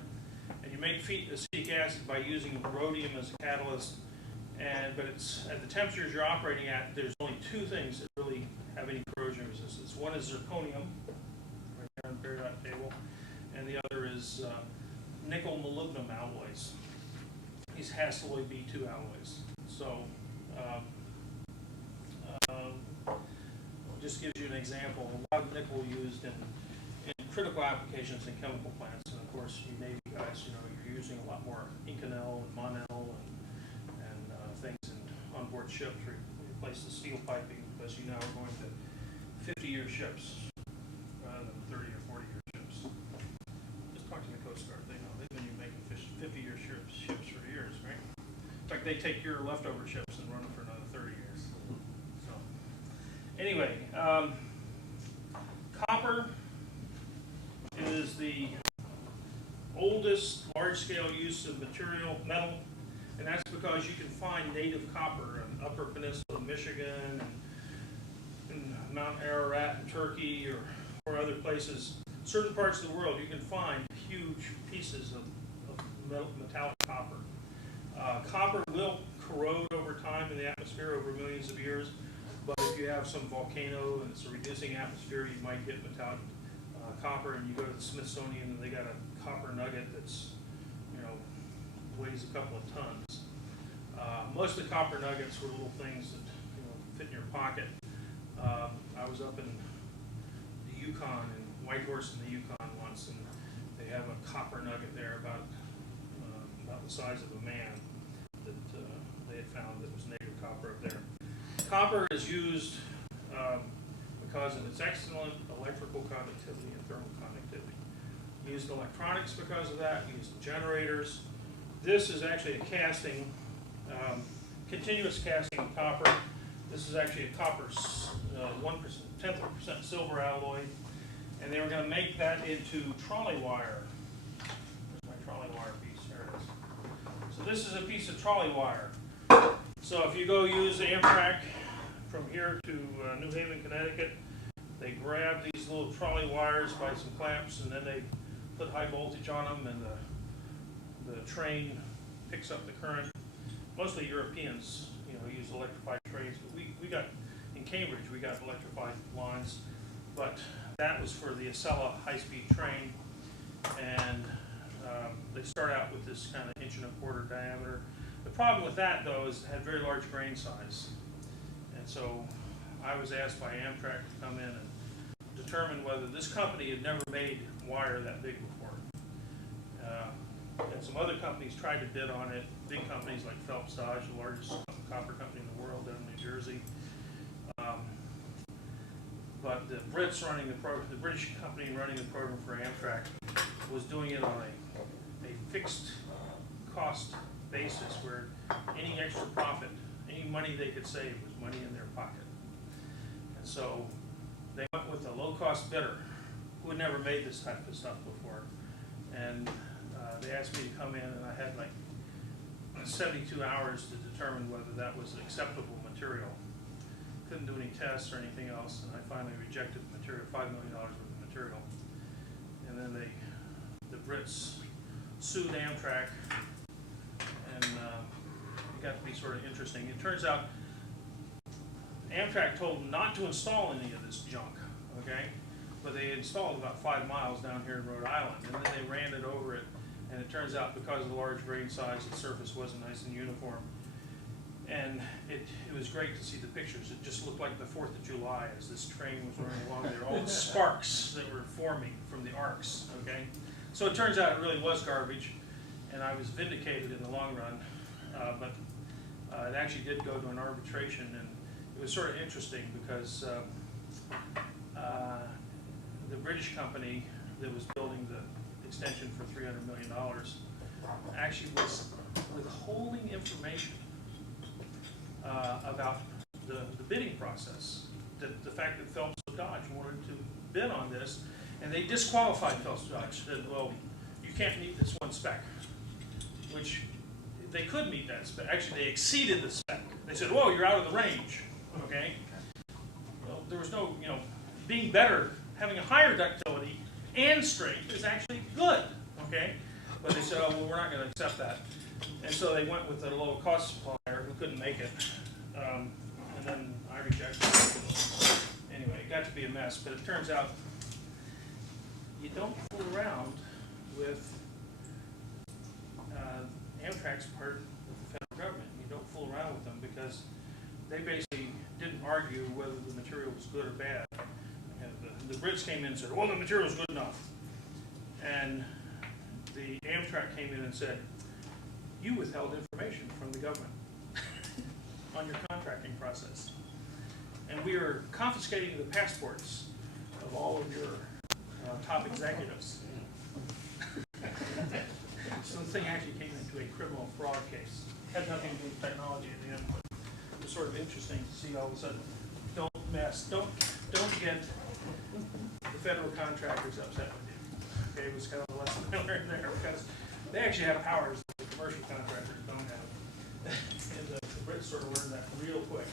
And you make acetic acid by using rhodium as a catalyst. But it's at the temperatures you're operating at, there's only two things that really have any corrosion resistance. One is zirconium, right there on the periodic table, and the other is nickel molybdenum alloys. These Hastelloy B2 alloys. So, just gives you an example. A lot of nickel used in critical applications in chemical plants, and of course, you Navy guys, you're using a lot more Inconel and Monel and things in onboard ships to replace the steel piping, because you now are going to 50-year ships rather than 30 or 40-year ships. Just talk to the Coast Guard; they know they've been making 50-year ships for years, right? In fact, they take your leftover ships and run them for another 30 years. So, anyway, copper is the oldest large-scale use of metal, and that's because you can find native copper in Upper Peninsula, Michigan, and Mount Ararat in Turkey, or other places. Certain parts of the world, you can find huge pieces of metallic copper. Copper will corrode over time in the atmosphere over millions of years, but if you have some volcano and it's a reducing atmosphere, you might get metallic copper. And you go to the Smithsonian and they got a copper nugget that's, weighs a couple of tons. Most of the copper nuggets were little things that fit in your pocket. I was up in the Yukon, in Whitehorse in the Yukon once, and they have a copper nugget there about the size of a man that they had found that was native copper up there. Copper is used because of its excellent electrical conductivity and thermal conductivity. Used in electronics because of that, used in generators. This is actually a casting, continuous casting of copper. This is actually a copper 1/10% silver alloy, and they were going to make that into trolley wire. Where's my trolley wire piece? There it is. So this is a piece of trolley wire. So if you go use Amtrak from here to New Haven, Connecticut, they grab these little trolley wires by some clamps, and then they put high voltage on them, and the train picks up the current. Mostly Europeans, use electrified trains, but we got, in Cambridge, we got electrified lines, but that was for the Acela high-speed train, and they start out with this kind of 1.25" diameter. The problem with that, though, is it had very large grain size, and so I was asked by Amtrak to come in and determine whether this company had never made wire that big before. And some other companies tried to bid on it, big companies like Phelps Dodge, the largest copper company in the world down in New Jersey. But the Brits running the program, the British company running the program for Amtrak, was doing it on a fixed cost basis, where any extra profit, any money they could save was money in their pocket. And so they went with a low-cost bidder who had never made this type of stuff before. And they asked me to come in, and I had like 72 hours to determine whether that was an acceptable material. Couldn't do any tests or anything else, and I finally rejected the material, $5 million worth of material. And then the Brits sued Amtrak, and it got to be sort of interesting. It turns out Amtrak told them not to install any of this junk, okay? But they installed about 5 miles down here in Rhode Island, and then they ran it over it, and it turns out because of the large grain size, the surface wasn't nice and uniform. And it was great to see the pictures. It just looked like the 4th of July as this train was running along there. All the sparks that were forming from the arcs, okay? So it turns out it really was garbage, and I was vindicated in the long run. But it actually did go to an arbitration, and it was sort of interesting because the British company that was building the extension for $300 million actually was withholding information about the bidding process. The fact that Phelps Dodge wanted to bid on this, and they disqualified Phelps Dodge. Said, well, you can't meet this one spec, which they could meet that spec. Actually, they exceeded the spec. They said, whoa, you're out of the range, okay? Well, there was no, being better, having a higher ductility and strength is actually good, okay? But they said, oh, well, we're not gonna accept that. And so they went with a lower cost supplier who couldn't make it. And then I rejected it. Anyway, it got to be a mess, but it turns out you don't fool around with Amtrak's part of the federal government. You don't fool around with them because they basically didn't argue whether the material was good or bad. And the Brits came in and said, well, the material's good enough. And the Amtrak came in and said, you withheld information from the government on your contracting process. And we are confiscating the passports of all of your top executives. So the thing actually came into a criminal fraud case. Had nothing to do with technology in the end, but it was sort of interesting to see all of a sudden, don't get the federal contractors upset with you. Okay, it was kind of a lesson I learned there because they actually have powers that the commercial contractors don't have. And the Brits sort of learned that real quick.